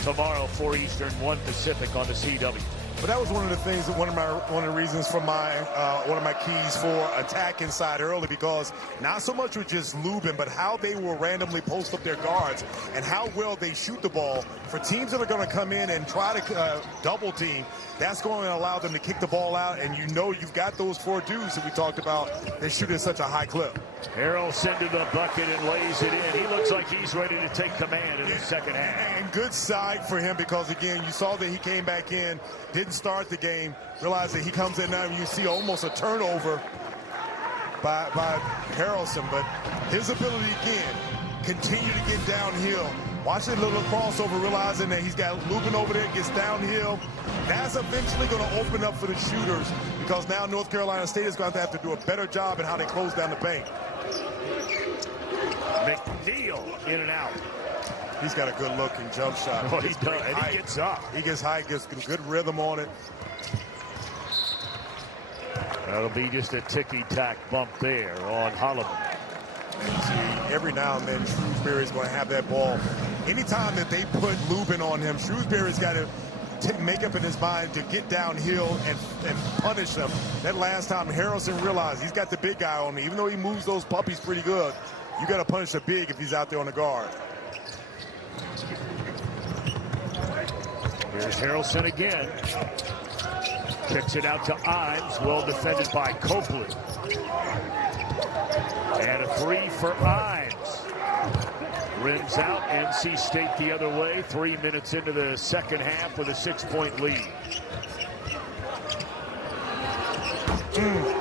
Tomorrow, 4 Eastern, 1 Pacific on the CW. But that was one of the things, one of the reasons for one of my keys for attack inside early, because not so much with just Lubin, but how they will randomly post up their guards and how well they shoot the ball. For teams that are going to come in and try to double team, that's going to allow them to kick the ball out, and you know you've got those 4 dudes that we talked about that shoot at such a high clip. Harelson to the bucket and lays it in. He looks like he's ready to take command in the second half. And good side for him, because, again, you saw that he came back in, didn't start the game, realized that he comes in now, and you see almost a turnover by Harelson. But his ability, again, continue to get downhill. Watch that little crossover, realizing that he's got Lubin over there, gets downhill. That's eventually going to open up for the shooters, because now North Carolina State is going to have to do a better job in how they close down the paint. McNeil in and out. He's got a good-looking jump shot. Oh, he does, and he gets up. He gets high, gets good rhythm on it. That'll be just a ticky-tack bump there on Holloman. See, every now and then Shrewsbury's going to have that ball. Anytime that they put Lubin on him, Shrewsbury's got to make up in his mind to get downhill and punish him. That last time, Harelson realized he's got the big guy on him. Even though he moves those puppies pretty good, you got to punish the big if he's out there on the guard. Here's Harelson again. Kicks it out to Imes. Well defended by Copeland. And a 3 for Imes. Rims out. NC State the other way. 3 minutes into the second half with a 6-point lead.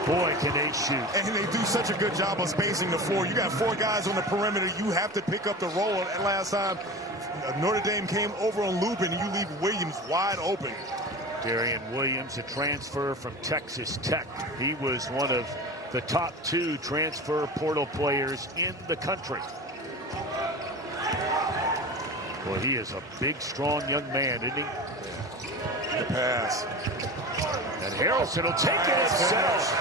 Boy, can they shoot. And they do such a good job of spacing the floor. You got 4 guys on the perimeter. You have to pick up the roll. And last time, Notre Dame came over on Lubin, and you leave Williams wide open. Darian Williams, a transfer from Texas Tech. He was one of the top 2 transfer portal players in the country. Well, he is a big, strong young man, isn't he? Good pass. And Harelson will take it himself.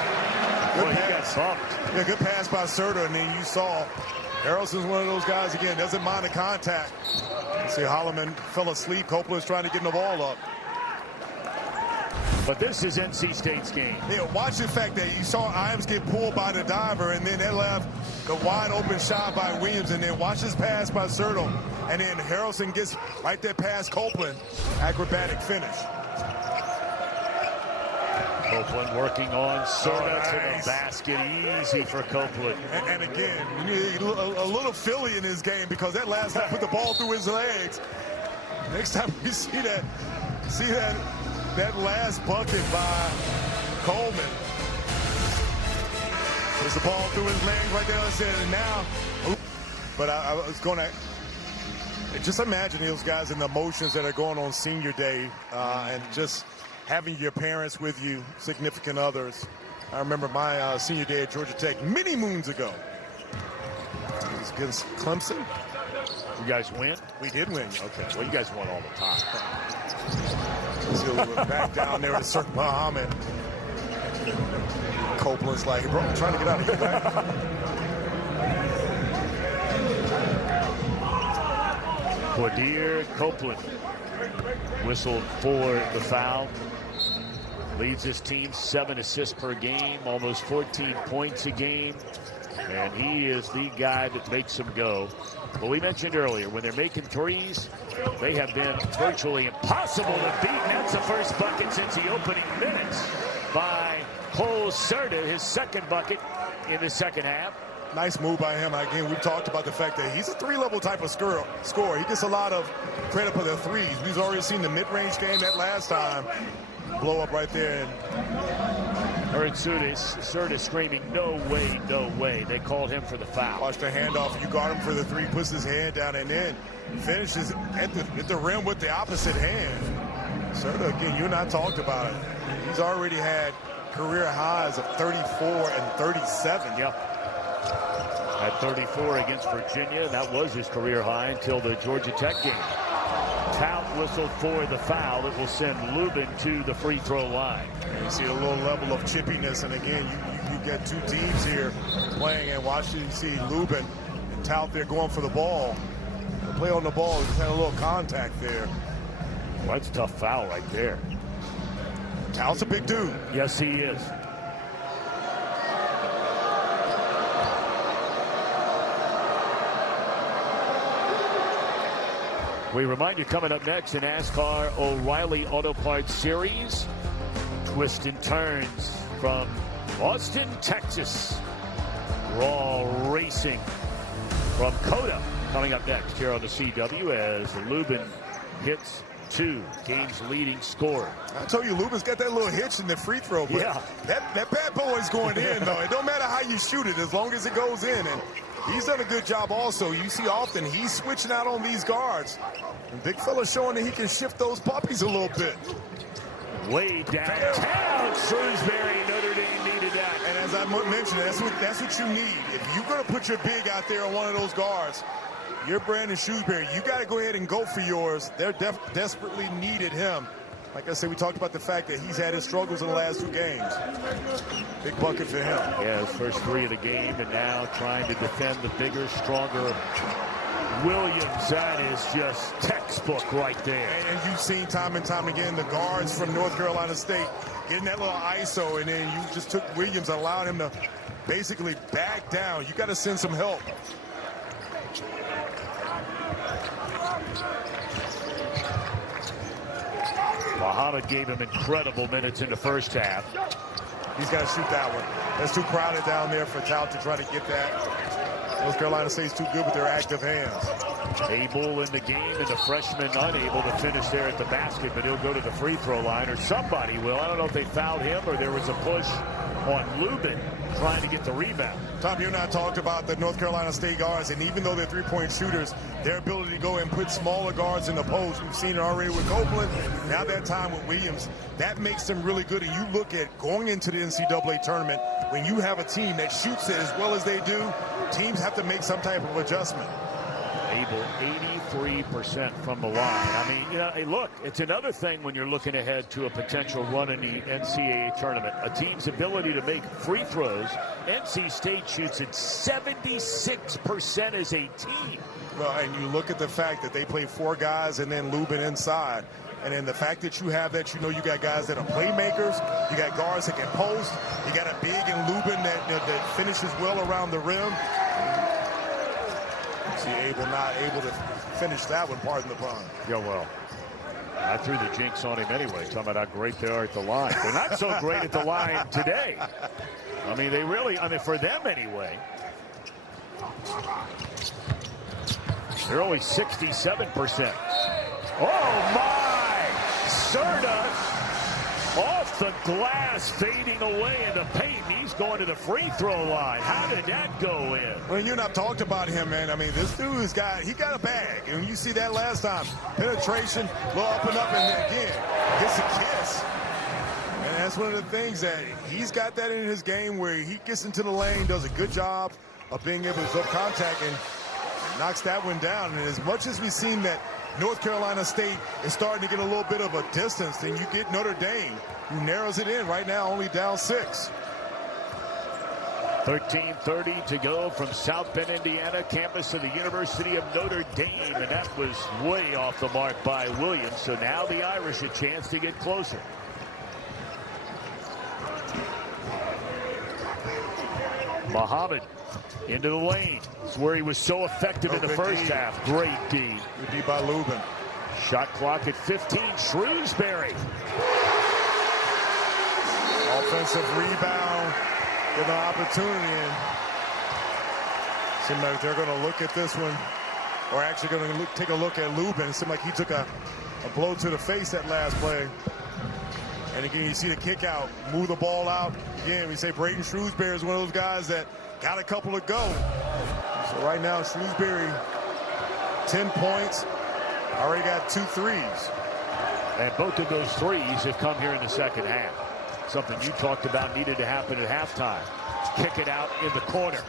Well, he got bumped. Yeah, good pass by Certa, and then you saw Harelson's one of those guys, again, doesn't mind the contact. You see Holloman fell asleep. Copeland's trying to get the ball up. But this is NC State's game. Yeah, watch the fact that you saw Imes get pulled by the diver, and then they left the wide open shot by Williams, and then watch this pass by Certa. And then Harelson gets right there past Copeland. Acrobatic finish. Copeland working on Certa to the basket. Easy for Copeland. And again, a little Philly in his game, because that last time put the ball through his legs. next time we see that last bucket by Coleman. There's the ball through his legs right there. And now, but I was going to just imagine those guys and the emotions that are going on senior day, and just having your parents with you, significant others. I remember my senior day at Georgia Tech many moons ago. It was against Clemson. You guys win? We did win. Okay. Well, you guys won all the time. So we're back down there at Certa Muhammad. Copeland's like, bro, I'm trying to get out of here. Quadir Copeland whistled for the foul. Leads his team 7 assists per game, almost 14 points a game. And he is the guy that makes them go. Well, we mentioned earlier, when they're making threes, they have been virtually impossible to beat. And that's the first bucket since the opening minutes by Cole Certa, his second bucket in the second half. Nice move by him. Again, we've talked about the fact that he's a three-level type of scorer. He gets a lot of credit for the threes. We've already seen the mid-range game that last time blow up right there. And heard Certa screaming, no way, no way. They called him for the foul. Watch the handoff. You guard him for the three, puts his hand down, and then finishes at the rim with the opposite hand. Certa, again, you and I talked about it. He's already had career highs of 34 and 37. Yep. At 34 against Virginia. That was his career high until the Georgia Tech game. Tout whistled for the foul. It will send Lubin to the free throw line. And you see a little level of chippiness, and again, you get two teams here playing, and you see Lubin and Tout there going for the ball. The play on the ball, just had a little contact there. Well, that's a tough foul right there. Tout's a big dude. Yes, he is. We remind you, coming up next in NASCAR O'Reilly Auto Parts Series, twists and turns from Austin, Texas. Raw racing from Coda coming up next here on the CW as Lubin hits 2, game's leading scorer. I told you, Lubin's got that little hitch in the free throw, but yeah, that bad boy's going in, though. It don't matter how you shoot it as long as it goes in. And he's done a good job also. You see often he's switching out on these guards. And big fella showing that he can shift those puppies a little bit. Way downtown, Shrewsbury, Notre Dame needed that. And as I mentioned, that's what you need. If you're going to put your big out there on one of those guards, you're Brandon Shrewsbury. You got to go ahead and go for yours. They're desperately needed him. Like I said, we talked about the fact that he's had his struggles in the last 2 games. Big bucket for him. Yeah, his first 3 of the game, and now trying to defend the bigger, stronger Williams. That is just textbook right there. And you've seen time and time again the guards from North Carolina State getting that little ISO, and then you just took Williams and allowed him to basically back down. You got to send some help. Muhammad gave him incredible minutes in the first half. He's got to shoot that one. That's too crowded down there for Tout to try to get that. North Carolina State's too good with their active hands. Able in the game, and the freshman unable to finish there at the basket, but he'll go to the free throw line, or somebody will. I don't know if they fouled him or there was a push on Lubin trying to get the rebound. Tom, you and I talked about the North Carolina State guards, and even though they're three-point shooters, their ability to go and put smaller guards in the post. We've seen it already with Copeland. Now that time with Williams, that makes them really good. And you look at going into the NCAA tournament, when you have a team that shoots it as well as they do, teams have to make some type of adjustment. Able 83% from the line. I mean, you know, hey, look, it's another thing when you're looking ahead to a potential run in the NCAA tournament. A team's ability to make free throws. NC State shoots at 76% as a team. Well, and you look at the fact that they play 4 guys and then Lubin inside. And then the fact that you have that, you know, you got guys that are playmakers. You got guards that can post. You got a big in Lubin that finishes well around the rim. See, not able to finish that one, pardon the pun. Yeah, well, I threw the jinx on him anyway, talking about how great they are at the line. They're not so great at the line today. I mean, they really, I mean, for them anyway. They're only 67%. Oh, my! Certa off the glass, fading away in the paint. He's going to the free throw line. How did that go in? Well, you and I've talked about him, man. I mean, this dude's got a bag. And you see that last time. Penetration, little up, and then again, gets a kiss. And that's one of the things that he's got that in his game where he gets into the lane, does a good job of being able to absorb contact and knocks that one down. And as much as we've seen that North Carolina State is starting to get a little bit of a distance, then you get Notre Dame, who narrows it in right now, only down 6. 13:30 to go from South Bend, Indiana, campus of the University of Notre Dame, and that was way off the mark by Williams. So now the Irish a chance to get closer. Muhammad into the lane. It's where he was so effective in the first half. Great D. Good D by Lubin. Shot clock at 15. Shrewsbury. Offensive rebound with an opportunity. And seems like they're going to look at this one, or actually going to take a look at Lubin. It seemed like he took a blow to the face that last play. And again, you see the kick out, move the ball out. Again, we say Braden Shrewsbury is one of those guys that got a couple to go. So right now, Shrewsbury, 10 points, already got 2 threes. And both of those threes have come here in the second half. Something you talked about needed to happen at halftime. Kick it out in the corner.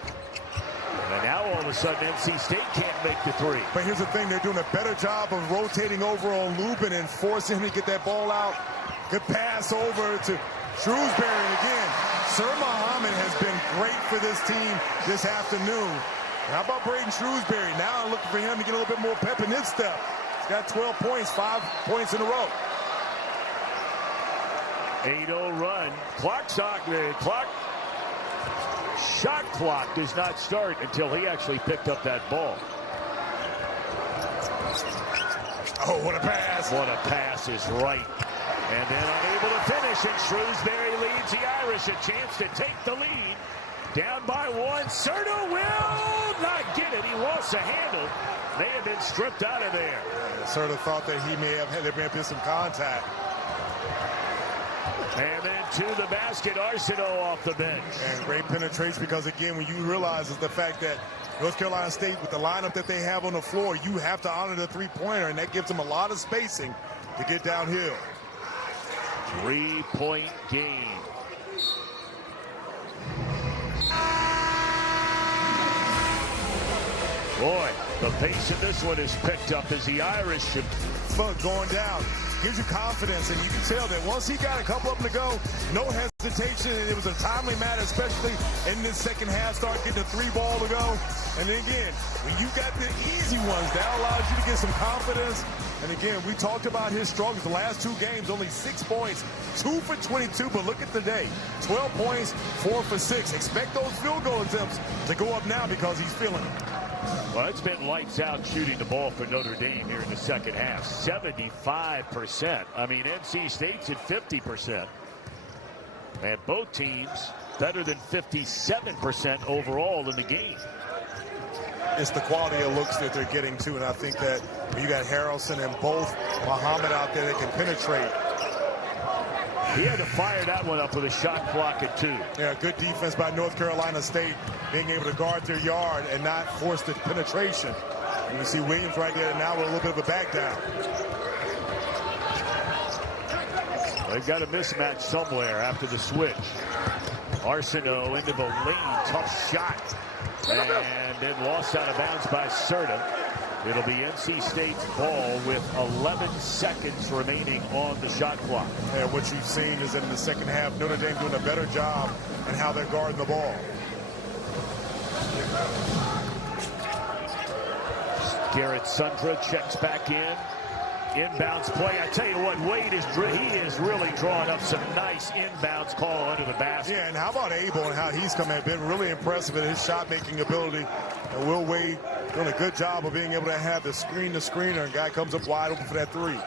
And now all of a sudden NC State can't make the three. But here's the thing, they're doing a better job of rotating over on Lubin and forcing him to get that ball out. Good pass over to Shrewsbury. And again, Sir Muhammad has been great for this team this afternoon. How about Braden Shrewsbury? Now I'm looking for him to get a little bit more pep in his step. He's got 12 points, 5 points in a row. 8-0 run. Shot clock does not start until he actually picked up that ball. Oh, what a pass. What a pass is right. And then unable to finish, and Shrewsbury leads the Irish a chance to take the lead. Down by 1. Certa will not get it. He lost the handle. May have been stripped out of there. Certa thought that there may have been some contact. And then to the basket, Arsenault off the bench. And great penetration, because again, when you realize is the fact that North Carolina State, with the lineup that they have on the floor, you have to honor the three-pointer, and that gives them a lot of spacing to get downhill. 3-point game. Boy, the pace of this one is picked up as the Irish should going down. Gives you confidence, and you can tell that once he got a couple of them to go, no hesitation, and it was a timely matter, especially in this second half, start getting the 3 ball to go. And then again, when you got the easy ones, that allows you to get some confidence. And again, we talked about his struggles the last 2 games, only 6 points, 2 for 22, but look at today, 12 points, 4 for 6. Expect those field goal attempts to go up now because he's feeling it. Well, it's been lights out shooting the ball for Notre Dame here in the second half. 75%. I mean, NC State's at 50%. And both teams better than 57% overall in the game. It's the quality of looks that they're getting to, and I think that you got Harelson and both Muhammad out there that can penetrate. He had to fire that one up with a shot clock at 2. Yeah, good defense by North Carolina State, being able to guard their yard and not force the penetration. You see Williams right there now with a little bit of a back down. They've got a mismatch somewhere after the switch. Arsenault into the lane, tough shot. And then lost out of bounds by Certa. It'll be NC State's ball with 11 seconds remaining on the shot clock. And what you've seen is that in the second half, Notre Dame doing a better job in how they're guarding the ball. Garrett Sundra checks back in. Inbounds play. I tell you what, Wade is really drawing up some nice inbounds call under the basket. Yeah, and how about Abel and how he's come in? Been really impressive in his shot-making ability. And Will Wade doing a good job of being able to have the screener, and guy comes up wide open for that 3.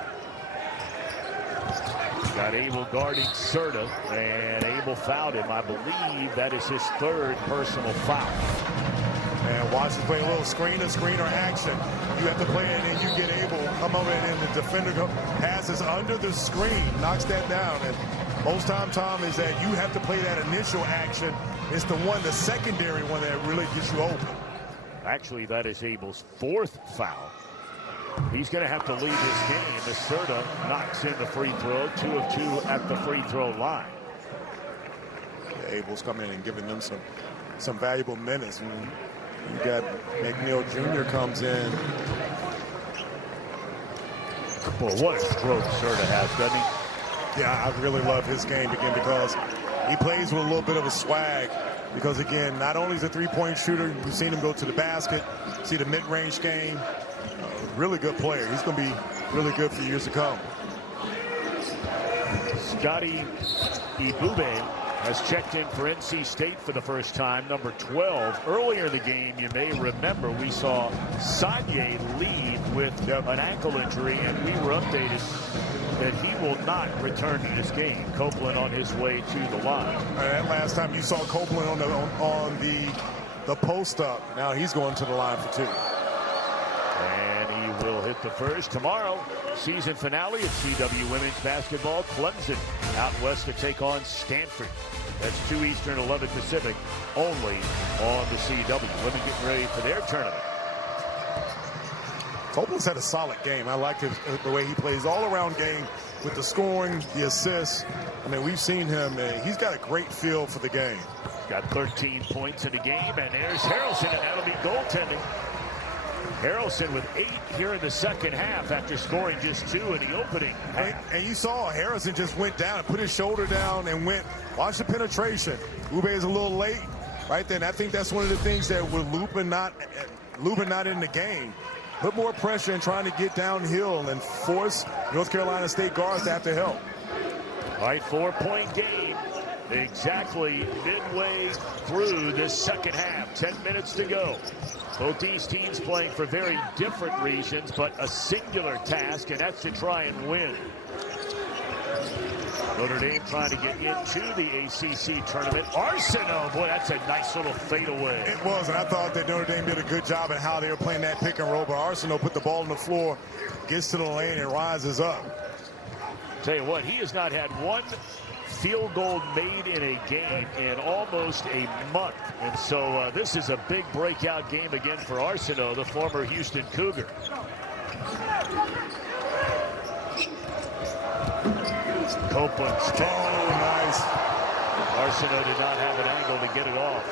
Got Abel guarding Certa, and Abel fouled him. I believe that is his 3rd personal foul. And watch us play a little screener action. You have to play it and you get able to come over and the defender passes under the screen, knocks that down. And most time, Tom, is that you have to play that initial action. It's the secondary one that really gets you open. Actually, that is Abel's 4th foul. He's going to have to lead this game. The Certa knocks in the free throw, 2 of 2 at the free throw line. Yeah, Abel's coming in and giving them some valuable minutes. You got McNeil Jr. comes in. Boy, what a stroke Certa has, doesn't he? Yeah, I really love his game again because he plays with a little bit of a swag. Because again, not only is a three-point shooter, you've seen him go to the basket, see the mid-range game. Really good player. He's going to be really good for years to come. Scotty Ibube has checked in for NC State for the first time, number 12. Earlier in the game, you may remember, we saw Sanye leave with an ankle injury, and we were updated that he will not return to this game. Copeland on his way to the line. That last time you saw Copeland on the post-up. Now he's going to the line for 2. And he will hit the first. Tomorrow, season finale of CW Women's Basketball. Clemson out west to take on Stanford. That's 2 Eastern, 11 Pacific, only on the CW. Women getting ready for their tournament. Copeland's had a solid game. I like the way he plays all-around game with the scoring, the assists. I mean, we've seen him. He's got a great feel for the game. Got 13 points in the game, and there's Harelson, and that'll be goaltending. Harelson with 8 here in the second half after scoring just 2 in the opening. And you saw Harelson just went down, put his shoulder down, and went. Watch the penetration. Ube is a little late right there, and I think that's one of the things that with Lubin not in the game, put more pressure in trying to get downhill and force North Carolina State guards to have to help. All right, 4-point game. Exactly midway through this second half. 10 minutes to go. Both these teams playing for very different reasons, but a singular task, and that's to try and win. Notre Dame trying to get into the ACC tournament. Arsenault, boy, that's a nice little fadeaway. It was, and I thought that Notre Dame did a good job at how they were playing that pick and roll, but Arsenault put the ball on the floor, gets to the lane, and rises up. Tell you what, he has not had one field goal made in a game in almost a month. And so this is a big breakout game again for Arsenault, the former Houston Cougar. Copeland. Oh, nice. Arsenault did not have an angle to get it off.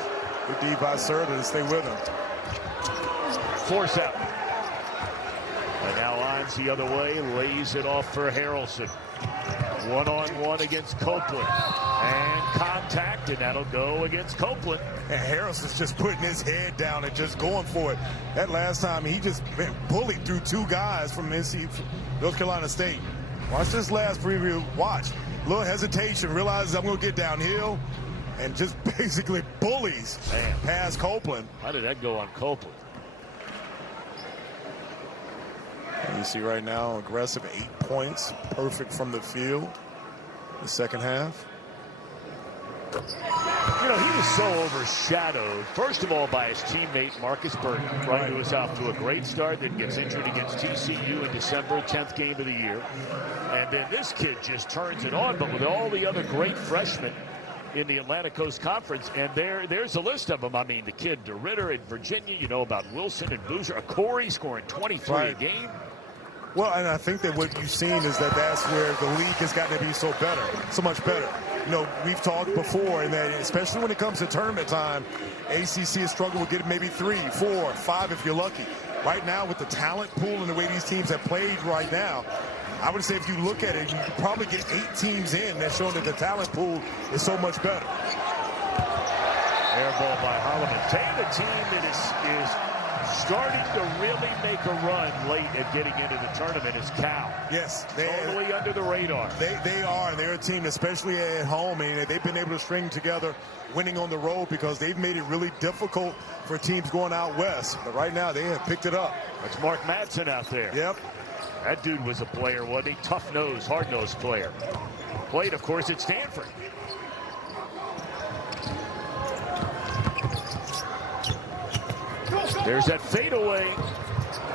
Good D by Certa to stay with him. Force out. And now lines the other way, lays it off for Harelson. One-on-one against Copeland. And contact, and that'll go against Copeland. And Harelson's just putting his head down and just going for it. That last time, he just been bullied through 2 guys from North Carolina State. Watch this last preview. Watch. A little hesitation. Realizes I'm going to get downhill. And just basically bullies past Copeland. How did that go on Copeland? And you see right now, aggressive 8 points. Perfect from the field. The second half. You know, he was so overshadowed, first of all, by his teammate Marcus Burton, right, who was off to a great start, then gets injured against TCU in December, 10th game of the year. And then this kid just turns it on, but with all the other great freshmen in the Atlantic Coast Conference, and there's a list of them. I mean, the kid DeRitter in Virginia, you know about Wilson and Boozer, Corey scoring 23 a game. Well, and I think that what you've seen is that that's where the league has gotten to be so much better. You know, we've talked before, and that especially when it comes to tournament time, ACC has struggled with getting maybe 3, 4, 5 if you're lucky. Right now, with the talent pool and the way these teams have played right now, I would say if you look at it, you could probably get 8 teams in that showing that the talent pool is so much better. Air ball by Holloman. Take the team that is starting to really make a run late at getting into the tournament is Cal. Yes. Totally under the radar. They are. They're a team, especially at home, and they've been able to string together winning on the road because they've made it really difficult for teams going out west. But right now, they have picked it up. That's Mark Madsen out there. Yep. That dude was a player, wasn't he? Tough-nosed, hard-nosed player. Played, of course, at Stanford. There's that fadeaway.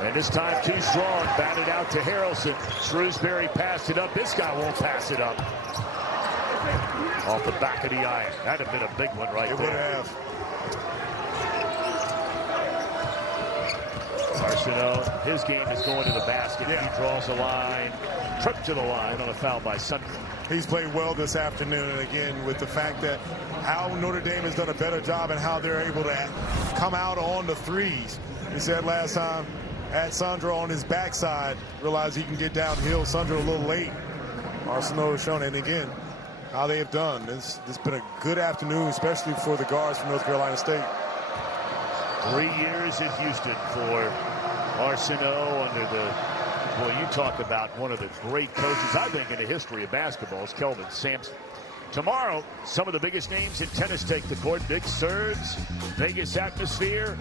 And this time too strong. Batted out to Harelson. Shrewsbury passed it up. This guy won't pass it up. Off the back of the iron. That'd have been a big one right there. It would have. Arsenault, his game is going to the basket. Yeah. He draws a line. Trip to the line on a foul by Sundry. He's played well this afternoon, and again, with the fact that how Notre Dame has done a better job and how they're able to come out on the threes. He said last time, had Sandro on his backside, realized he can get downhill. Sandro a little late. Arsenault has shown, and again, how they have done. This has been a good afternoon, especially for the guards from North Carolina State. 3 years in Houston for Arsenault under the, boy, you talk about one of the great coaches, I think, in the history of basketball is Kelvin Sampson. Tomorrow, some of the biggest names in tennis take the court. Big Surge, Vegas atmosphere.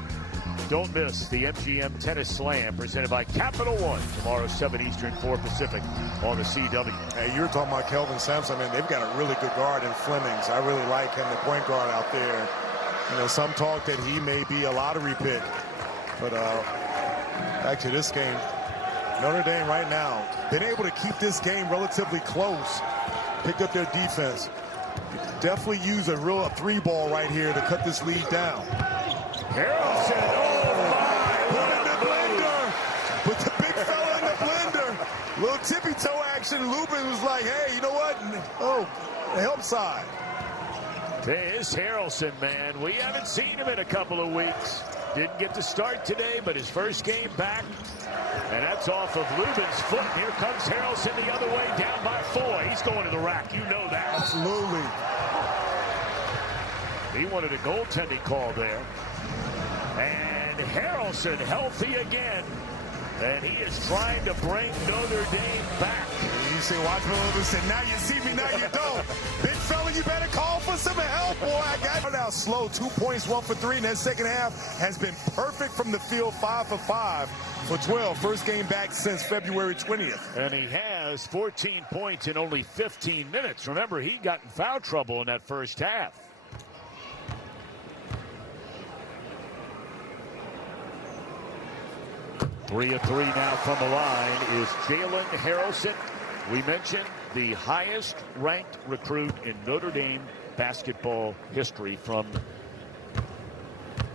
Don't miss the MGM Tennis Slam presented by Capital One. Tomorrow, 7 Eastern, 4 Pacific on the CW. Hey, you were talking about Kelvin Sampson. I mean, they've got a really good guard in Flemings. I really like him, the point guard out there. You know, some talk that he may be a lottery pick. But back to this game, Notre Dame right now, been able to keep this game relatively close. Picked up their defense. Definitely use a real three ball right here to cut this lead down. Harelson, oh my! Put in the blender! Put the big fella in the blender! Little tippy toe action. Lubin was like, hey, you know what? Oh, the help side. There's Harelson, man. We haven't seen him in a couple of weeks. Didn't get to start today, but his first game back. And that's off of Lubin's foot. Here comes Harelson the other way, down by 4. He's going to the rack. You know that. Absolutely. He wanted a goaltending call there. And Harelson healthy again. And he is trying to bring Notre Dame back. You see, watch Lubin say, now you see me, now you don't. Big fella, you better call for some help, boy. I got it now. Slow, 2 points, 1 for 3. And that second half has been perfect from the field, 5 for 5 for 12. First game back since February 20th. And he has 14 points in only 15 minutes. Remember, he got in foul trouble in that first half. Three of 3 now from the line is Jalen Haralson. We mentioned the highest ranked recruit in Notre Dame basketball history from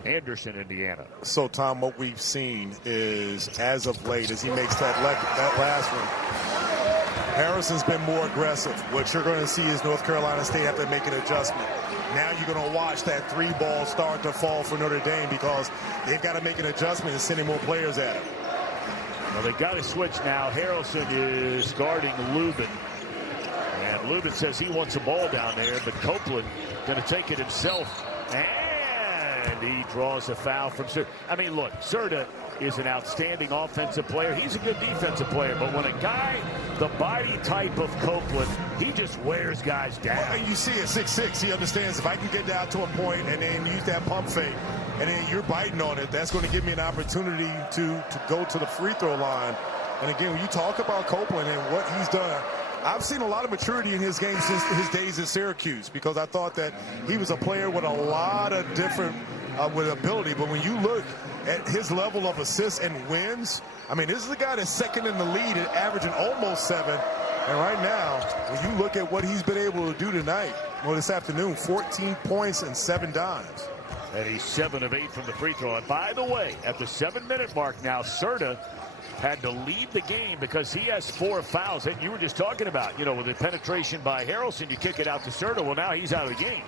Anderson, Indiana. So, Tom, what we've seen is, as of late, as he makes that last one, Harrison's been more aggressive. What you're going to see is North Carolina State have to make an adjustment. Now you're going to watch that 3 ball start to fall for Notre Dame because they've got to make an adjustment and sending more players at it. Well, they got to switch now. Harelson is guarding Lubin. And Lubin says he wants the ball down there, but Copeland going to take it himself. And he draws a foul from Certa. I mean, look, Certa is an outstanding offensive player. He's a good defensive player. But when a guy, the body type of Copeland, he just wears guys down. Well, and you see at 6'6", he understands if I can get down to a point and then use that pump fake, and then you're biting on it, that's going to give me an opportunity to go to the free throw line. And again, when you talk about Copeland and what he's done, I've seen a lot of maturity in his game since his days at Syracuse, because I thought that he was a player with a lot of different with ability. But when you look at his level of assists and wins, I mean, this is a guy that's second in the lead and averaging almost 7. And right now, when you look at what he's been able to do tonight, well, this afternoon, 14 points and 7 dimes. And he's 7 of 8 from the free throw. And by the way, at the 7-minute mark now, Certa had to leave the game because he has 4 fouls. And you were just talking about, you know, with the penetration by Harelson, you kick it out to Certa. Well, now he's out of the game.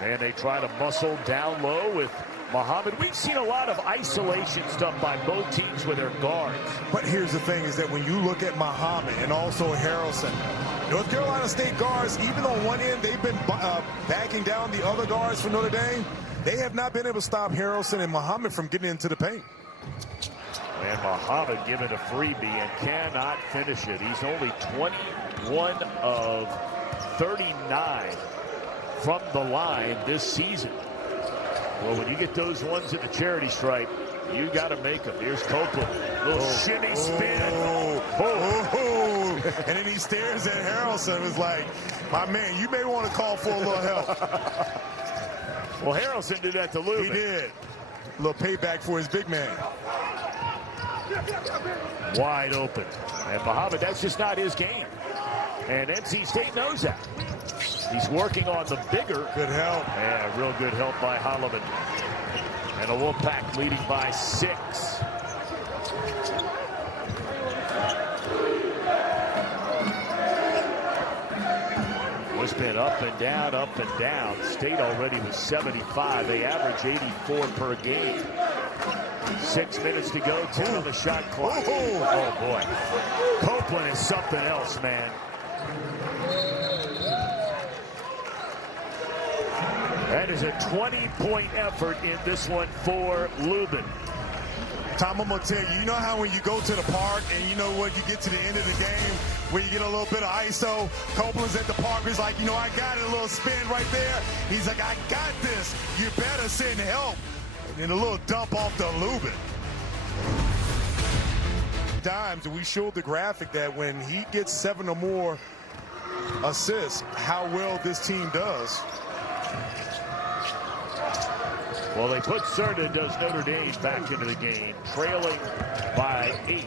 And they try to muscle down low with Muhammad. We've seen a lot of isolation stuff by both teams with their guards. But here's the thing is that when you look at Muhammad and also Harelson, North Carolina State guards, even on one end, they've been backing down the other guards for Notre Dame. They have not been able to stop Harelson and Muhammad from getting into the paint. And Muhammad given a freebie and cannot finish it. He's only 21 of 39 from the line this season. Well, when you get those ones at the charity stripe, you got to make them. Here's Copeland. Little shimmy spin. And then he stares at Harelson and was like, my man, you may want to call for a little help. Well, Harelson did that to Lubin. He did. A little payback for his big man. Wide open. And Muhammad, that's just not his game. And NC State knows that. He's working on the bigger. Good help. Yeah, real good help by Holloman. And the Wolfpack leading by 6. It's been up and down, up and down. State already was 75. They average 84 per game. 6 minutes to go, 10 on the shot clock. Oh, boy. Copeland is something else, man. That is a 20-point effort in this one for Lubin. Tom, I'm going to tell you, you know how when you go to the park and you know what, you get to the end of the game where you get a little bit of ISO. Copeland's at the park. He's like, you know, I got it, a little spin right there. He's like, I got this. You better send help. And a little dump off to Lubin. Times we showed the graphic that when he gets 7 or more assists, how well this team does. Well, they put Certa, does Notre Dame, back into the game, trailing by 8.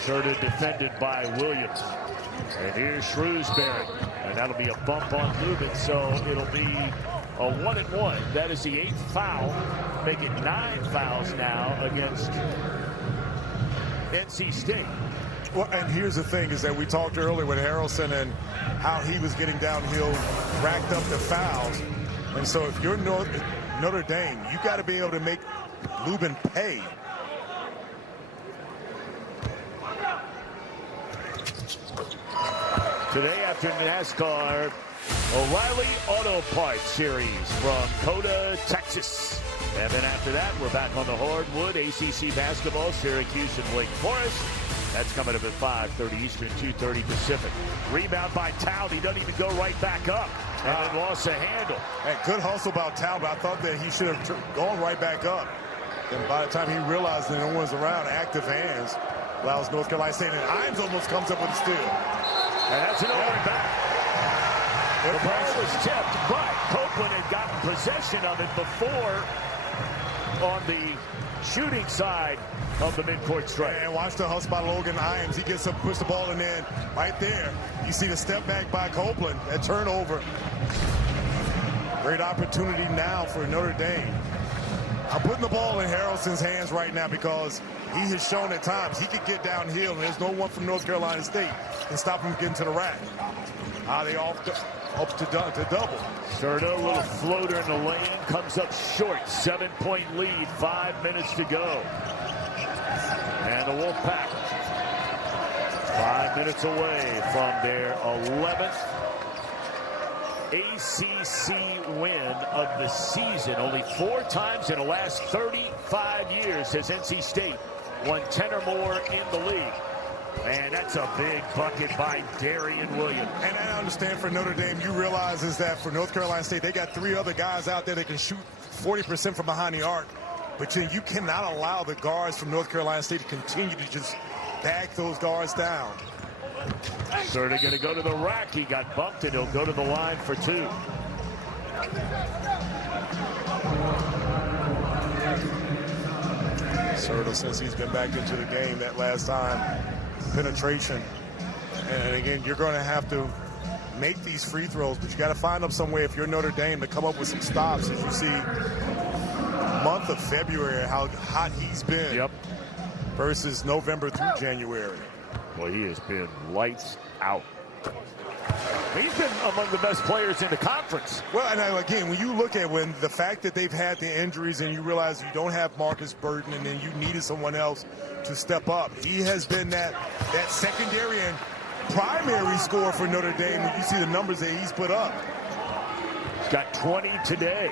Certa defended by Williams. And here's Shrewsbury. And that'll be a bump on Lubin, so it'll be a 1-and-1. That is the 8th foul. Make it 9 fouls now against NC State. Well, and here's the thing is that we talked earlier with Harelson and how he was getting downhill, racked up the fouls. And so if you're Notre Dame, you got to be able to make Lubin pay. Today after NASCAR O'Reilly Auto Parts Series from Coda, Texas. And then after that, we're back on the hardwood. ACC basketball, Syracuse and Wake Forest. That's coming up at 5:30 Eastern, 2:30 Pacific. Rebound by Taub. He doesn't even go right back up. And then lost the handle. And good hustle by Taub. I thought that he should have gone right back up. And by the time he realized that no one's around, active hands allows North Carolina State. And Imes almost comes up with a steal. And that's another one back. The ball was tipped, but Copeland had gotten possession of it before on the shooting side of the midcourt strike. And watch the hustle by Logan Imes. He gets up, puts the ball in there. Right there, you see the step back by Copeland. That turnover. Great opportunity now for Notre Dame. I'm putting the ball in Harelson's hands right now because he has shown at times he could get downhill, and there's no one from North Carolina State can stop him getting to the rack. They off to double. Certa, a little floater in the lane, comes up short. 7-point lead, 5 minutes to go. And the Wolfpack 5 minutes away from their 11th ACC win of the season. Only 4 times in the last 35 years has NC State won 10 or more in the league. And that's a big bucket by Darian Williams. And I understand for Notre Dame, you realize is that for North Carolina State, they got 3 other guys out there that can shoot 40% from behind the arc. But then you cannot allow the guards from North Carolina State to continue to just back those guards down. Certa going to go to the rack. He got bumped, and he'll go to the line for 2. Certa, since he's been back into the game that last time, penetration. And again, you're going to have to make these free throws, but you got to find them some way if you're Notre Dame to come up with some stops. As you see, month of February, how hot he's been versus November through January. Well, he has been lights out. He's been among the best players in the conference. Well, and again, when you look at when the fact that they've had the injuries and you realize you don't have Marcus Burton and then you needed someone else to step up, he has been that secondary and primary scorer for Notre Dame. When you see the numbers that he's put up. He's got 20 today.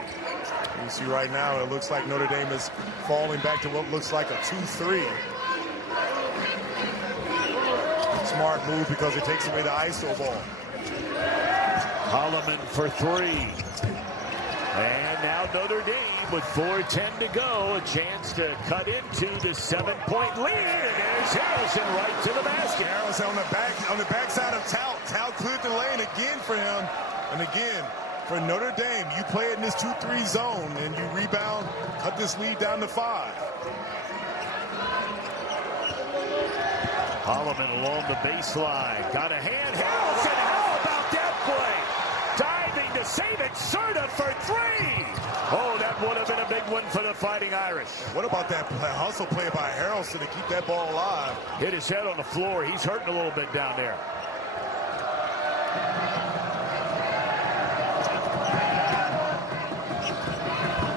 You see right now, it looks like Notre Dame is falling back to what looks like a 2-3. Smart move because it takes away the ISO ball. Holloman for 3. And now Notre Dame with 4:10 to go. A chance to cut into the 7-point lead. And there's Harelson right to the basket. Harelson on the backside of Taub. Taub cleared the lane again for him. And again, for Notre Dame, you play in this 2-3 zone and you rebound, cut this lead down to 5. Holloman along the baseline. Got a hand. Harelson, how about that play? Diving to save it. Certa for 3. Oh, that would have been a big one for the Fighting Irish. What about that hustle play by Harelson to keep that ball alive? Hit his head on the floor. He's hurting a little bit down there.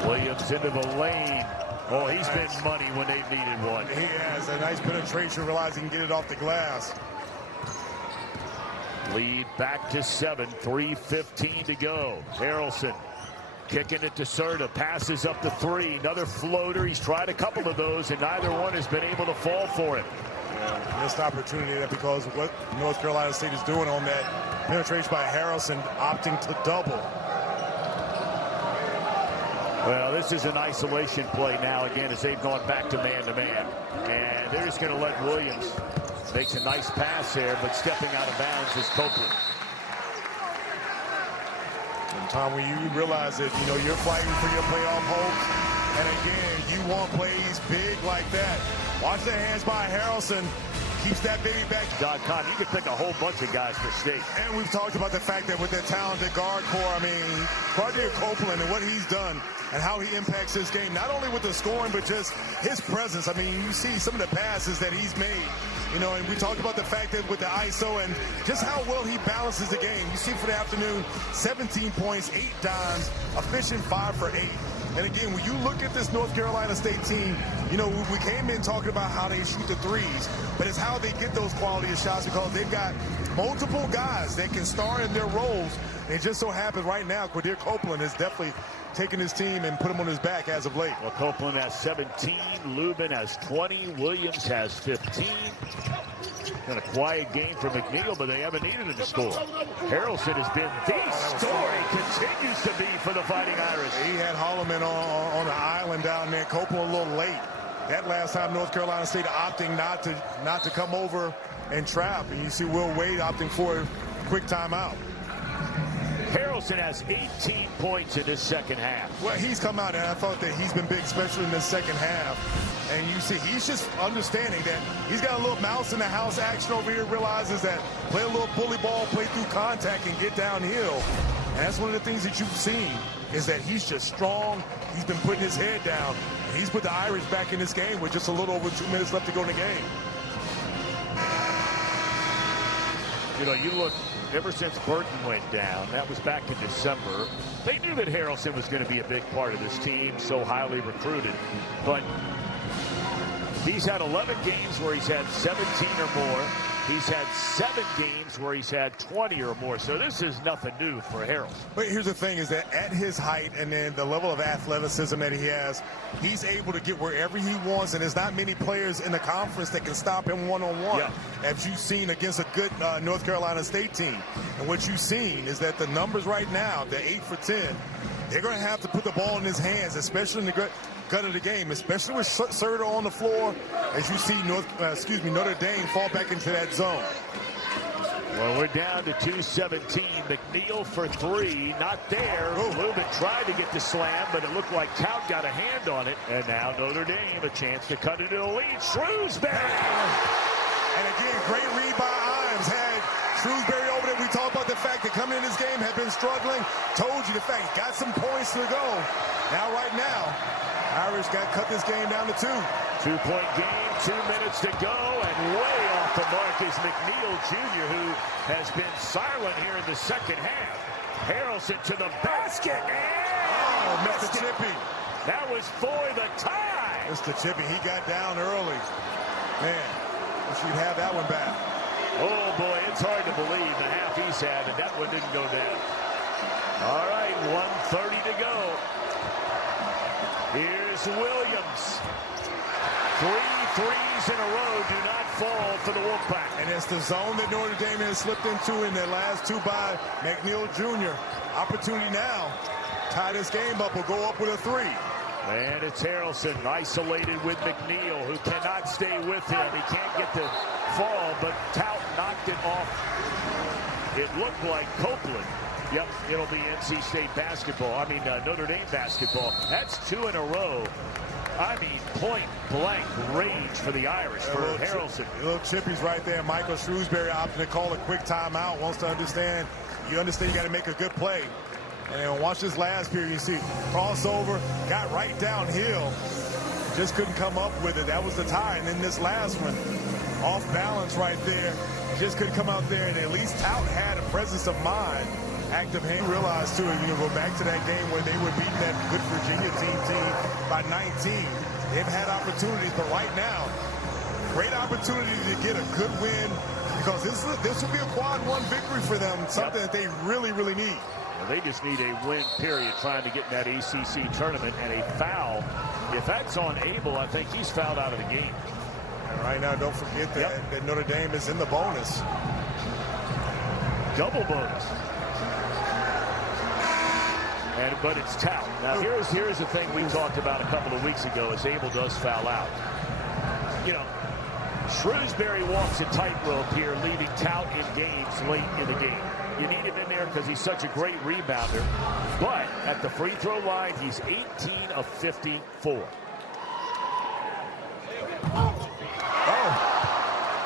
Williams into the lane. Oh, he's been money when they've needed one. He has a nice penetration, realizing he can get it off the glass. Lead back to 7, 3:15 to go. Harelson kicking it to Certa, passes up to 3. Another floater. He's tried a couple of those, and neither one has been able to fall for it. Yeah, missed opportunity there because of what North Carolina State is doing on that penetration by Harelson, opting to double. Well, this is an isolation play now again as they've gone back to man-to-man. And they're just going to let Williams. Makes a nice pass there, but stepping out of bounds is Copeland. And Tom, when you realize that, you know, you're fighting for your playoff hopes, and again, you want plays big like that. Watch the hands by Harelson. Keeps that baby back. .com. You could pick a whole bunch of guys for State. And we've talked about the fact that with that talented guard core, I mean, Copeland and what he's done and how he impacts this game, not only with the scoring, but just his presence. I mean, you see some of the passes that he's made, you know, and we talked about the fact that with the ISO and just how well he balances the game. You see for the afternoon, 17 points, 8 dimes, efficient 5 for 8. And again, when you look at this North Carolina State team, you know, we came in talking about how they shoot the threes, but it's how they get those quality of shots because they've got multiple guys that can star in their roles. And it just so happens right now, Copeland has definitely taken his team and put him on his back as of late. Well, Copeland has 17, Lubin has 20, Williams has 15. Been a quiet game for McNeil, but they haven't needed him to score. Harelson has been the story, continues to be for the Fighting Irish. He had Holloman on the island down there. Copeland a little late. That last time North Carolina State opting not to come over and trap. And you see Will Wade opting for a quick timeout. Harelson has 18 points in this second half. Well, he's come out, and I thought that he's been big, especially in this second half. And you see, he's just understanding that he's got a little mouse in the house action over here, realizes that play a little bully ball, play through contact, and get downhill. And that's one of the things that you've seen is that he's just strong. He's been putting his head down. And he's put the Irish back in this game with just a little over 2 minutes left to go in the game. You know, you look, ever since Burton went down, that was back in December, they knew that Harelson was going to be a big part of this team, so highly recruited. But he's had 11 games where he's had 17 or more. He's had 7 games where he's had 20 or more. So this is nothing new for Harelson. But here's the thing is that at his height and then the level of athleticism that he has, he's able to get wherever he wants. And there's not many players in the conference that can stop him one-on-one, as you've seen against a good North Carolina State team. And what you've seen is that the numbers right now, the 8 for 10, they're going to have to put the ball in his hands, especially in the gut of the game, especially with Certa on the floor, as you see Notre Dame fall back into that zone. Well, we're down to 2:17. McNeil for 3, not there. Lubin tried to get the slam, but it looked like Count got a hand on it. And now Notre Dame a chance to cut into the lead. Shrewsbury! And again, great read by Imes. Had Shrewsbury over there. We talked about the fact that coming in this game had been struggling. Told you the fact, got some points to go. Now, right now, Irish got cut this game down to 2. 2-point game, 2 minutes to go, and way off the mark is McNeil Jr., who has been silent here in the second half. Harelson to the basket, and Mr. Chippy. That was for the tie. Mr. Chippy, he got down early. Man, we should have that one back. Oh, boy, it's hard to believe the half he's had, and that one didn't go down. All right, 1:30 to go. Here's Williams. 3 threes in a row do not fall for the Wolfpack. And it's the zone that Notre Dame has slipped into in their last 2 by McNeil Jr. Opportunity now. Tie this game up. Will go up with a 3. And it's Harelson isolated with McNeil, who cannot stay with him. He can't get the fall, but Tout knocked it off. It looked like Copeland. Yep, it'll be NC State basketball. I mean, Notre Dame basketball. That's 2 in a row. I mean, point-blank rage for the Irish, for Harelson. Little chippies right there. Michael Shrewsbury opting to call a quick timeout. Wants to understand. You understand you got to make a good play. And watch this last period. You see crossover, got right downhill. Just couldn't come up with it. That was the tie. And then this last one, off balance right there. Just couldn't come out there. And at least Tout had a presence of mind. Active hand. Realized, too, go back to that game where they were beating that good Virginia team by 19. They've had opportunities, but right now, great opportunity to get a good win because this will be a quad 1 victory for them, something that they really, really need. Well, they just need a win, period, trying to get in that ACC tournament, and a foul. If that's on Abel, I think he's fouled out of the game. And right now, don't forget that Notre Dame is in the bonus. Double bonus. But it's Tout. Now, here's the thing we talked about a couple of weeks ago as Abel does foul out. You know, Shrewsbury walks a tightrope here, leaving Tout in games late in the game. You need him in there because he's such a great rebounder. But at the free throw line, he's 18 of 54.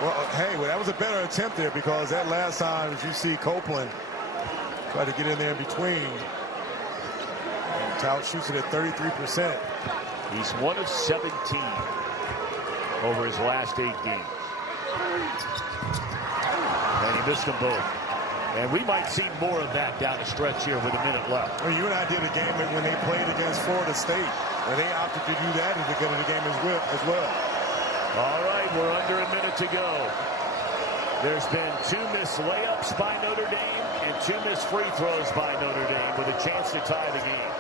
Well, hey, that was a better attempt there because that last time, as you see, Copeland tried to get in there in between. Tout shoots it at 33%. He's 1 of 17 over his last 8 games. And he missed them both. And we might see more of that down the stretch here with a minute left. Well, you and I did a game when they played against Florida State, where they opted to do that at the beginning of the game as well. All right, we're under a minute to go. There's been 2 missed layups by Notre Dame and 2 missed free throws by Notre Dame with a chance to tie the game.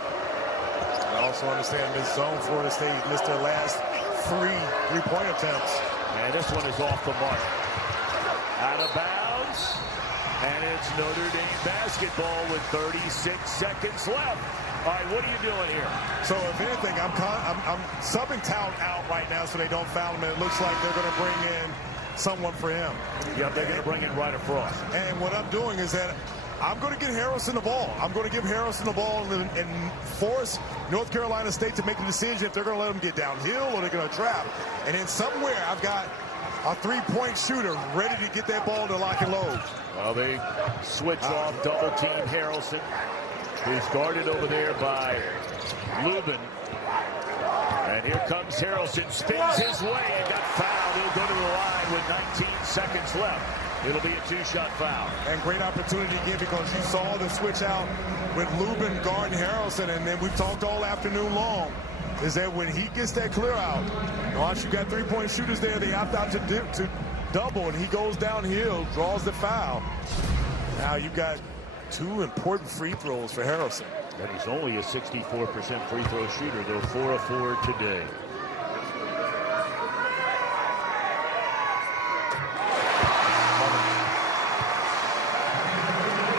I also understand this zone, Florida State missed their last 3 three-point attempts. And this one is off the mark. Out of bounds. And it's Notre Dame basketball with 36 seconds left. All right, what are you doing here? So if anything, I'm subbing Tout out right now so they don't foul him. And it looks like they're going to bring in someone for him. Yep, they're going to bring in Ryder Frost. And what I'm doing is that I'm going to get Harelson the ball. I'm going to give Harelson the ball and force North Carolina State to make the decision if they're going to let them get downhill or they're going to trap. And then somewhere I've got a 3-point shooter ready to get that ball to lock and load. Well, they switch off, double team Harelson, who's guarded over there by Lubin. And here comes Harelson, spins his way and got fouled. He'll go to the line with 19 seconds left. It'll be a 2-shot foul. And great opportunity again because you saw the switch out with Lubin guarding Harelson, and then we've talked all afternoon long, is that when he gets that clear out, once you got 3-point shooters there, they opt out to double, and he goes downhill, draws the foul. Now you've got 2 important free throws for Harelson. And he's only a 64% free throw shooter, though 4 of 4 today.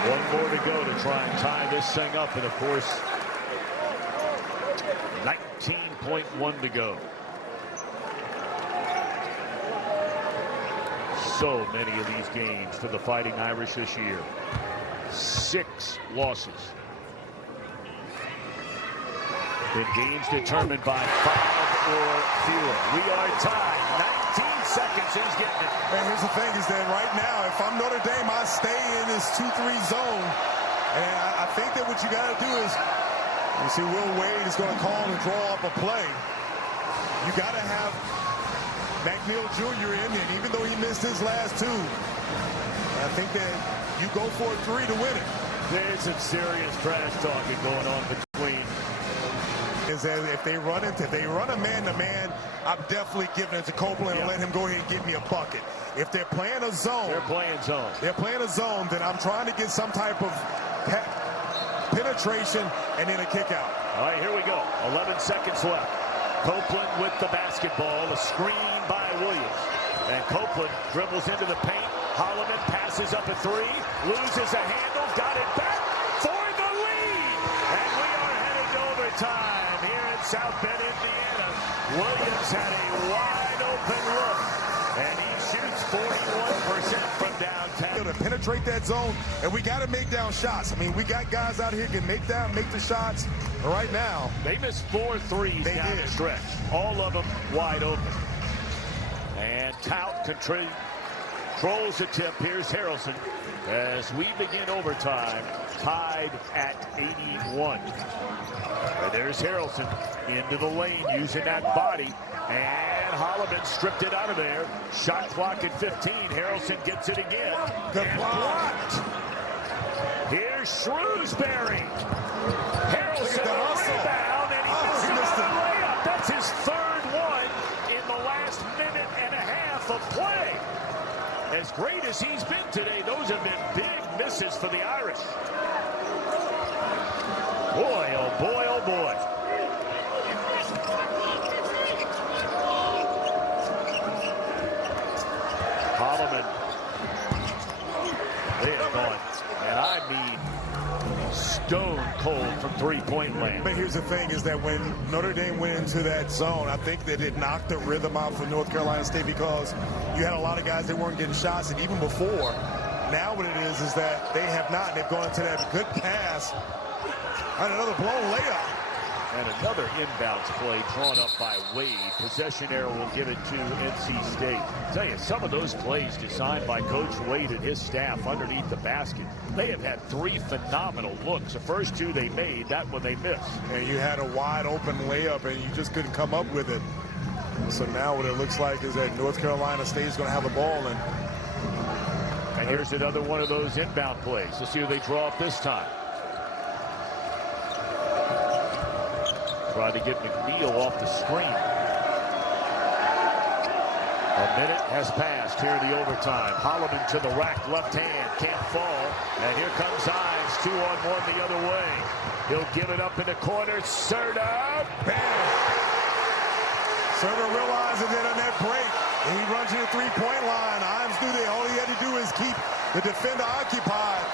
One more to go to try and tie this thing up, and of course, 19.1 to go. So many of these games for the Fighting Irish this year. 6 losses. In games determined by 5 or fewer. We are tied. 19 seconds. Who's getting it? And here's the thing is that right now, if I'm Notre Dame, I stay in this 2-3 zone. And I think that what you got to do is, you see Will Wade is going to call and draw up a play. You got to have McNeil Jr. in, and even though he missed his last 2, I think that you go for a 3 to win it. There's some serious trash talking going on between. Is that if they run a man-to-man, I'm definitely giving it to Copeland and let him go ahead and get me a bucket. If they're playing a zone, they're playing zone, then I'm trying to get some type of penetration and then a kick out. All right, here we go. 11 seconds left. Copeland with the basketball, a screen by Williams. And Copeland dribbles into the paint. Holloman passes up a 3, loses a handle, got it back for the lead. And we are headed to overtime here in South Bend, Indiana. Williams had a wide open look And he shoots 41% from downtown. To penetrate that zone, and we got to make down shots. I mean, we got guys out here can make the shots. But right now, they missed 4 threes down the stretch. All of them wide open. And Tout controls the tip. Here's Harelson as we begin overtime, tied at 81. And there's Harelson into the lane using that body. And Lubin stripped it out of there. Shot clock at 15. Harelson gets it again. Good blocked. Here's Shrewsbury. Harelson rebound, and he missed the layup. That's his third one in the last minute and a half of play. As great as he's been today, those have been big misses for the Irish. Boy, oh boy, oh boy. Holloman. They have gone, and I mean stone cold from three-point land. But here's the thing is that when Notre Dame went into that zone, I think that it knocked the rhythm out for North Carolina State because you had a lot of guys that weren't getting shots, and even before, now what it is that they have not. They've gone into that good pass and another blown layup. And another inbounds play drawn up by Wade. Possession arrow will give it to NC State. I'll tell you, some of those plays designed by Coach Wade and his staff underneath the basket. They have had 3 phenomenal looks. The first 2 they made, that one they missed. And you had a wide open layup and you just couldn't come up with it. So now what it looks like is that North Carolina State is going to have the ball. And here's another one of those inbound plays. Let's see who they draw up this time. Trying to get McNeil off the screen. A minute has passed here in the overtime. Holloman to the rack, left hand, can't fall. And here comes Ives, 2-on-1 the other way. He'll give it up in the corner. Certa. Bam! Certa realizes it on that break. And he runs to the three-point line. Ives knew that all he had to do is keep the defender occupied.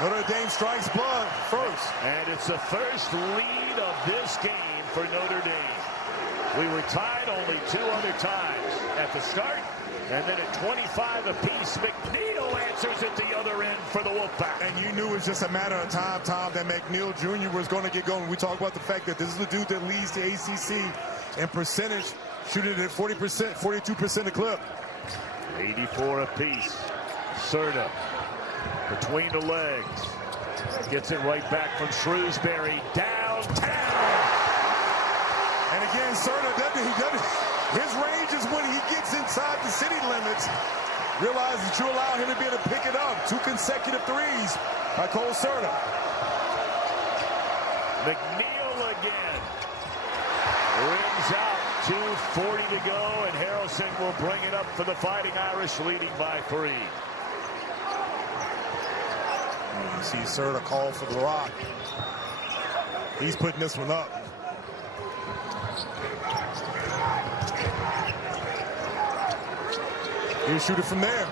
Notre Dame strikes blood first. And it's the first lead of this game for Notre Dame. We were tied only 2 other times at the start. And then at 25 apiece, McNeil answers at the other end for the Wolfpack. And you knew it was just a matter of time, Tom, that McNeil Jr. was going to get going. We talk about the fact that this is the dude that leads the ACC in percentage, shooting at 40%, 42% a clip. 84 apiece. Certa. Between the legs. Gets it right back from Shrewsbury. Downtown. And again, Certa doesn't. His range is when he gets inside the city limits. Realize that you allow him to be able to pick it up. 2 consecutive threes by Cole Certa. McNeil again. Rims out. 2:40 to go, and Harelson will bring it up for the Fighting Irish, leading by 3. You see Certa call for the rock. He's putting this one up. He'll shoot it from there.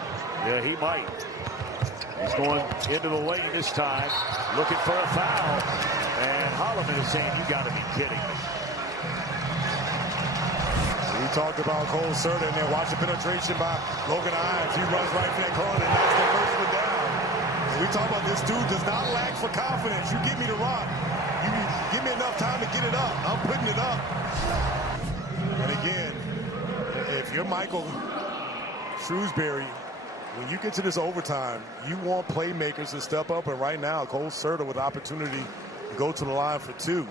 Yeah, he might. He's going into the lane this time, looking for a foul. And Holloman is saying, you got to be kidding me. We talked about Cole Certa and then watch the penetration by Logan Ives. He runs right for that corner and knocks the first one down. We talk about this dude does not lack for confidence. You give me the rock. You give me enough time to get it up. I'm putting it up. And again, if you're Michael Shrewsbury, when you get to this overtime, you want playmakers to step up. And right now, Cole Certa with opportunity to go to the line for 2.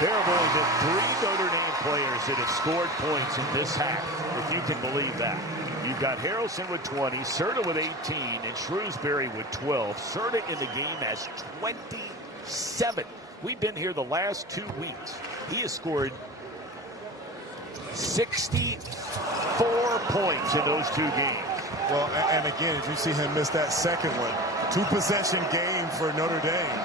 There have only been 3 Notre Dame players that have scored points in this half, if you can believe that. You've got Harelson with 20, Certa with 18, and Shrewsbury with 12. Certa in the game has 27. We've been here the last 2 weeks. He has scored 64 points in those 2 games. Well, and again, as you see him miss that second one, 2-possession game for Notre Dame.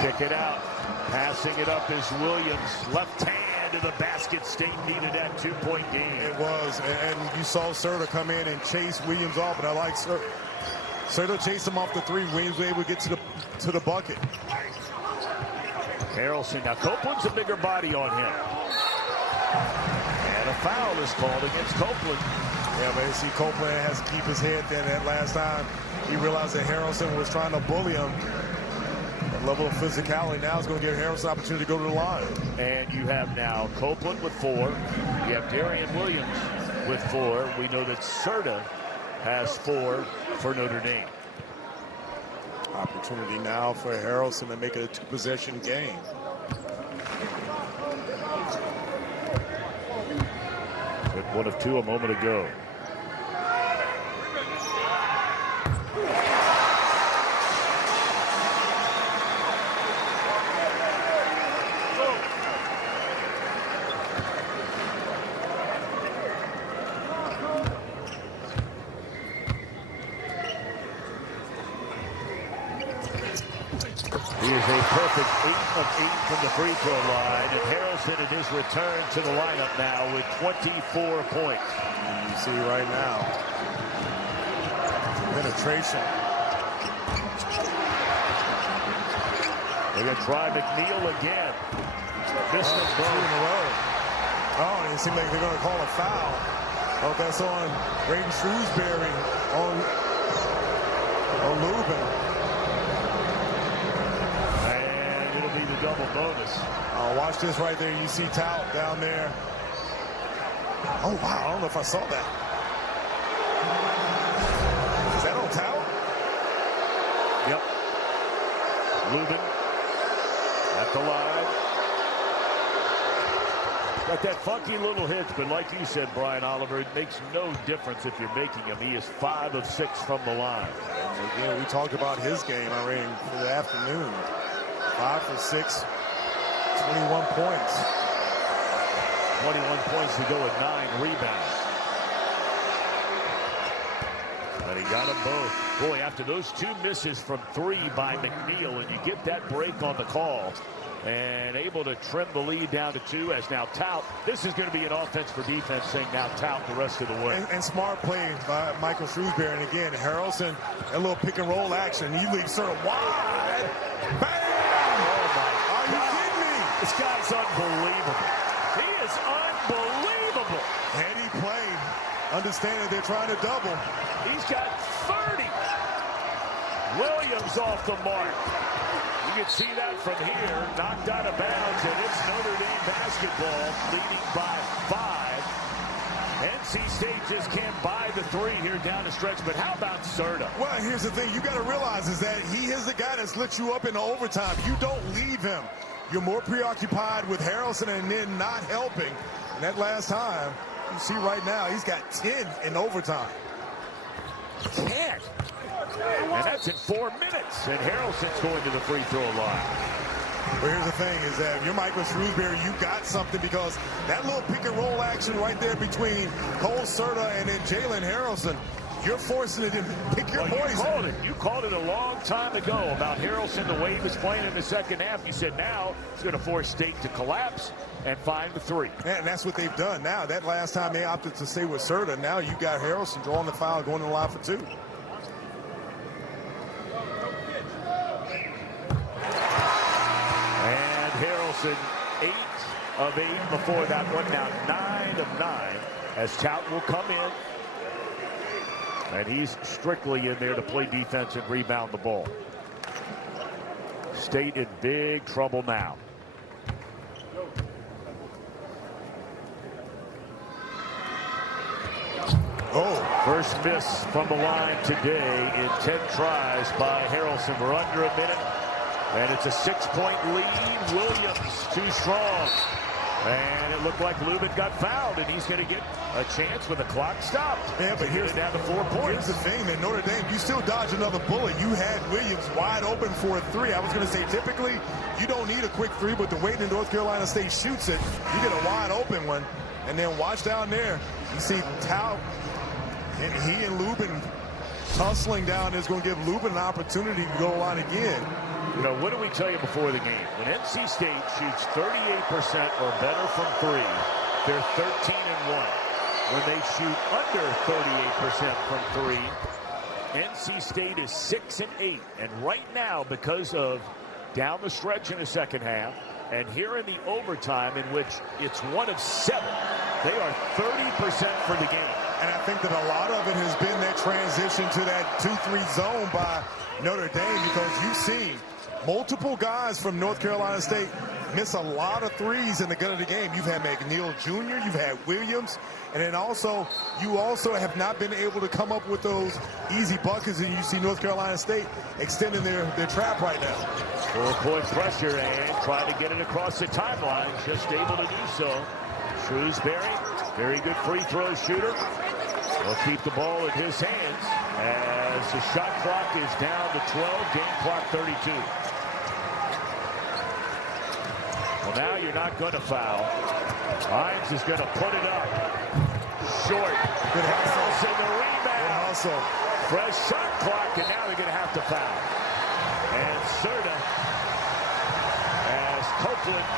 Kick it out. Passing it up is Williams. Left hand to the basket. State needed that 2-point game. It was, and you saw Certa come in and chase Williams off, and I like Certa. Certa chased him off the 3. Williams was able to get to the bucket. Harelson. Now Copeland's a bigger body on him. And a foul is called against Copeland. Yeah, but you see Copeland has to keep his head there. That last time he realized that Harelson was trying to bully him. That level of physicality now is going to give Harelson an opportunity to go to the line. And you have now Copeland with 4. You have Darian Williams with 4. We know that Certa has 4 for Notre Dame. Opportunity now for Harelson to make it a 2-possession game. With 1 of 2 a moment ago. He is a perfect 8 of 8 from the free throw line. And Harelson in his return to the lineup now with 24 points. And you see right now, penetration. They're going to try McNeil again. Missed it both. 2 in a row. Oh, and it seems like they're going to call a foul. Oh, that's on Braden Shrewsbury on Lubin. Double bonus. Watch this right there. You see Tout down there. Oh, wow. I don't know if I saw that. Is that on Tout? Yep. Lubin at the line. Got that funky little hitch, but like you said, Brian Oliver, it makes no difference if you're making him. He is 5 of 6 from the line. And again, we talked about his game already for the afternoon. 5 for 6, 21 points. 21 points to go with 9 rebounds. And he got them both. Boy, after those 2 misses from 3 by McNeil, and you get that break on the call, and able to trim the lead down to 2 as now Tout. This is going to be an offense for defense, saying now Tout the rest of the way. And smart play by Michael Shrewsbury. And again, Harelson, a little pick and roll action. He leaves sort of wide. Bang! This guy's unbelievable. He is unbelievable. Heady play. Understanding they're trying to double. He's got 30. Williams off the mark. You can see that from here. Knocked out of bounds, and it's Notre Dame basketball leading by 5. NC State just can't buy the 3 here down the stretch, but how about Certa? Well, here's the thing. You got to realize is that he is the guy that's lit you up in the overtime. You don't leave him. You're more preoccupied with Harelson and then not helping. And that last time, you see right now, he's got 10 in overtime. 10. And that's in 4 minutes. And Harelson's going to the free throw line. But here's the thing is that if you're Michael Shrewsbury, you got something because that little pick and roll action right there between Cole Certa and then Jalen Haralson, you're forcing it to pick your poison. You called it a long time ago about Harelson, the way he was playing in the second half. You said now it's going to force State to collapse and find the 3. And that's what they've done now. That last time they opted to stay with Certa. Now you got Harelson drawing the foul, going to the line for 2. And Harelson 8 of 8 before that one. Now 9 of 9 as Tout will come in. And he's strictly in there to play defense and rebound the ball. State in big trouble now. Oh, first miss from the line today in 10 tries by Harelson. We're under a minute, and it's a 6-point lead. Williams too strong. And it looked like Lubin got fouled, and he's going to get a chance with the clock stopped. Yeah, but here's down to 4 points. Here's the thing, man. Notre Dame, you still dodge another bullet. You had Williams wide open for a 3. I was going to say, typically, you don't need a quick 3, but the way that North Carolina State shoots it, you get a wide open one. And then watch down there. You see Tout, and he and Lubin tussling down is going to give Lubin an opportunity to go on again. You know, what did we tell you before the game? When NC State shoots 38% or better from 3, they're 13-1. When they shoot under 38% from 3, NC State is 6-8. And right now, because of down the stretch in the second half, And here in the overtime, in which it's 1 of 7, they are 30% for the game. And I think that a lot of it has been that transition to that 2-3 zone by Notre Dame, because you've seen multiple guys from North Carolina State miss a lot of threes in the gun of the game. You've had McNeil Jr., you've had Williams, and then you also have not been able to come up with those easy buckets, and you see North Carolina State extending their trap right now. 4-point pressure and trying to get it across the timeline, just able to do so. Shrewsbury, very good free throw shooter. Will keep the ball in his hands as the shot clock is down to 12, game clock 32. Well, now you're not going to foul. Hines is going to put it up. Short. Good hustle. The rebound. Good hustle. Fresh shot clock, and now they're going to have to foul. And Certa, as Copeland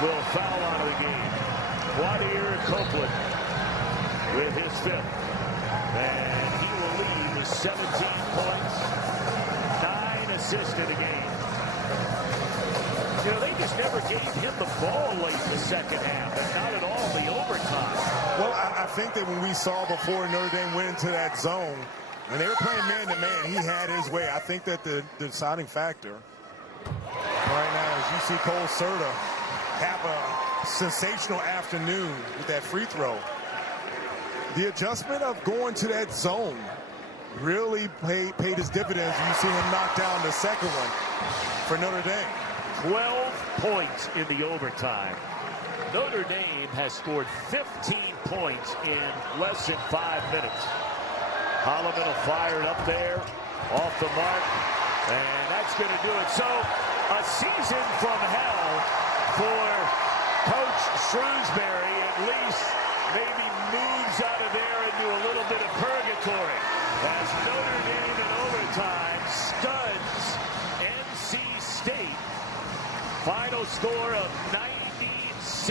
will foul out of the game. Quadir Copeland with his 5th. And he will lead with 17 points, 9 assists in the game. You know, they just never gave him the ball late in the second half, and not at all the overtime. Well, I think that when we saw before Notre Dame went into that zone, when they were playing man-to-man, he had his way. I think that the deciding factor right now is you see Cole Certa have a sensational afternoon with that free throw. The adjustment of going to that zone really paid his dividends. You see him knock down the second one for Notre Dame. 12 points in the overtime. Notre Dame has scored 15 points in less than 5 minutes. Holloman will fire it up there, off the mark, and that's going to do it. So, a season from hell for Coach Shrewsbury, at least maybe moves out of there into a little bit of purgatory. As Notre Dame in overtime stuns NC State. Final score of 96-90,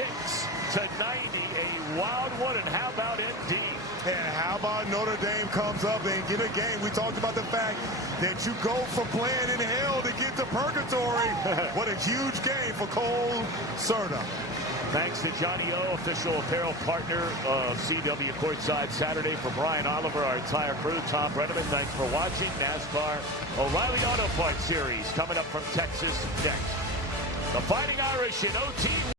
a wild one. And how about ND? And how about Notre Dame comes up and get a game? We talked about the fact that you go from playing in hell to get to purgatory. What a huge game for Cole Certa. Thanks to Johnny O, official apparel partner of CW Courtside Saturday. For Brian Oliver, our entire crew, Tom Brenneman, thanks for watching. NASCAR O'Reilly Auto Parts Series coming up from Texas next. The Fighting Irish in OT.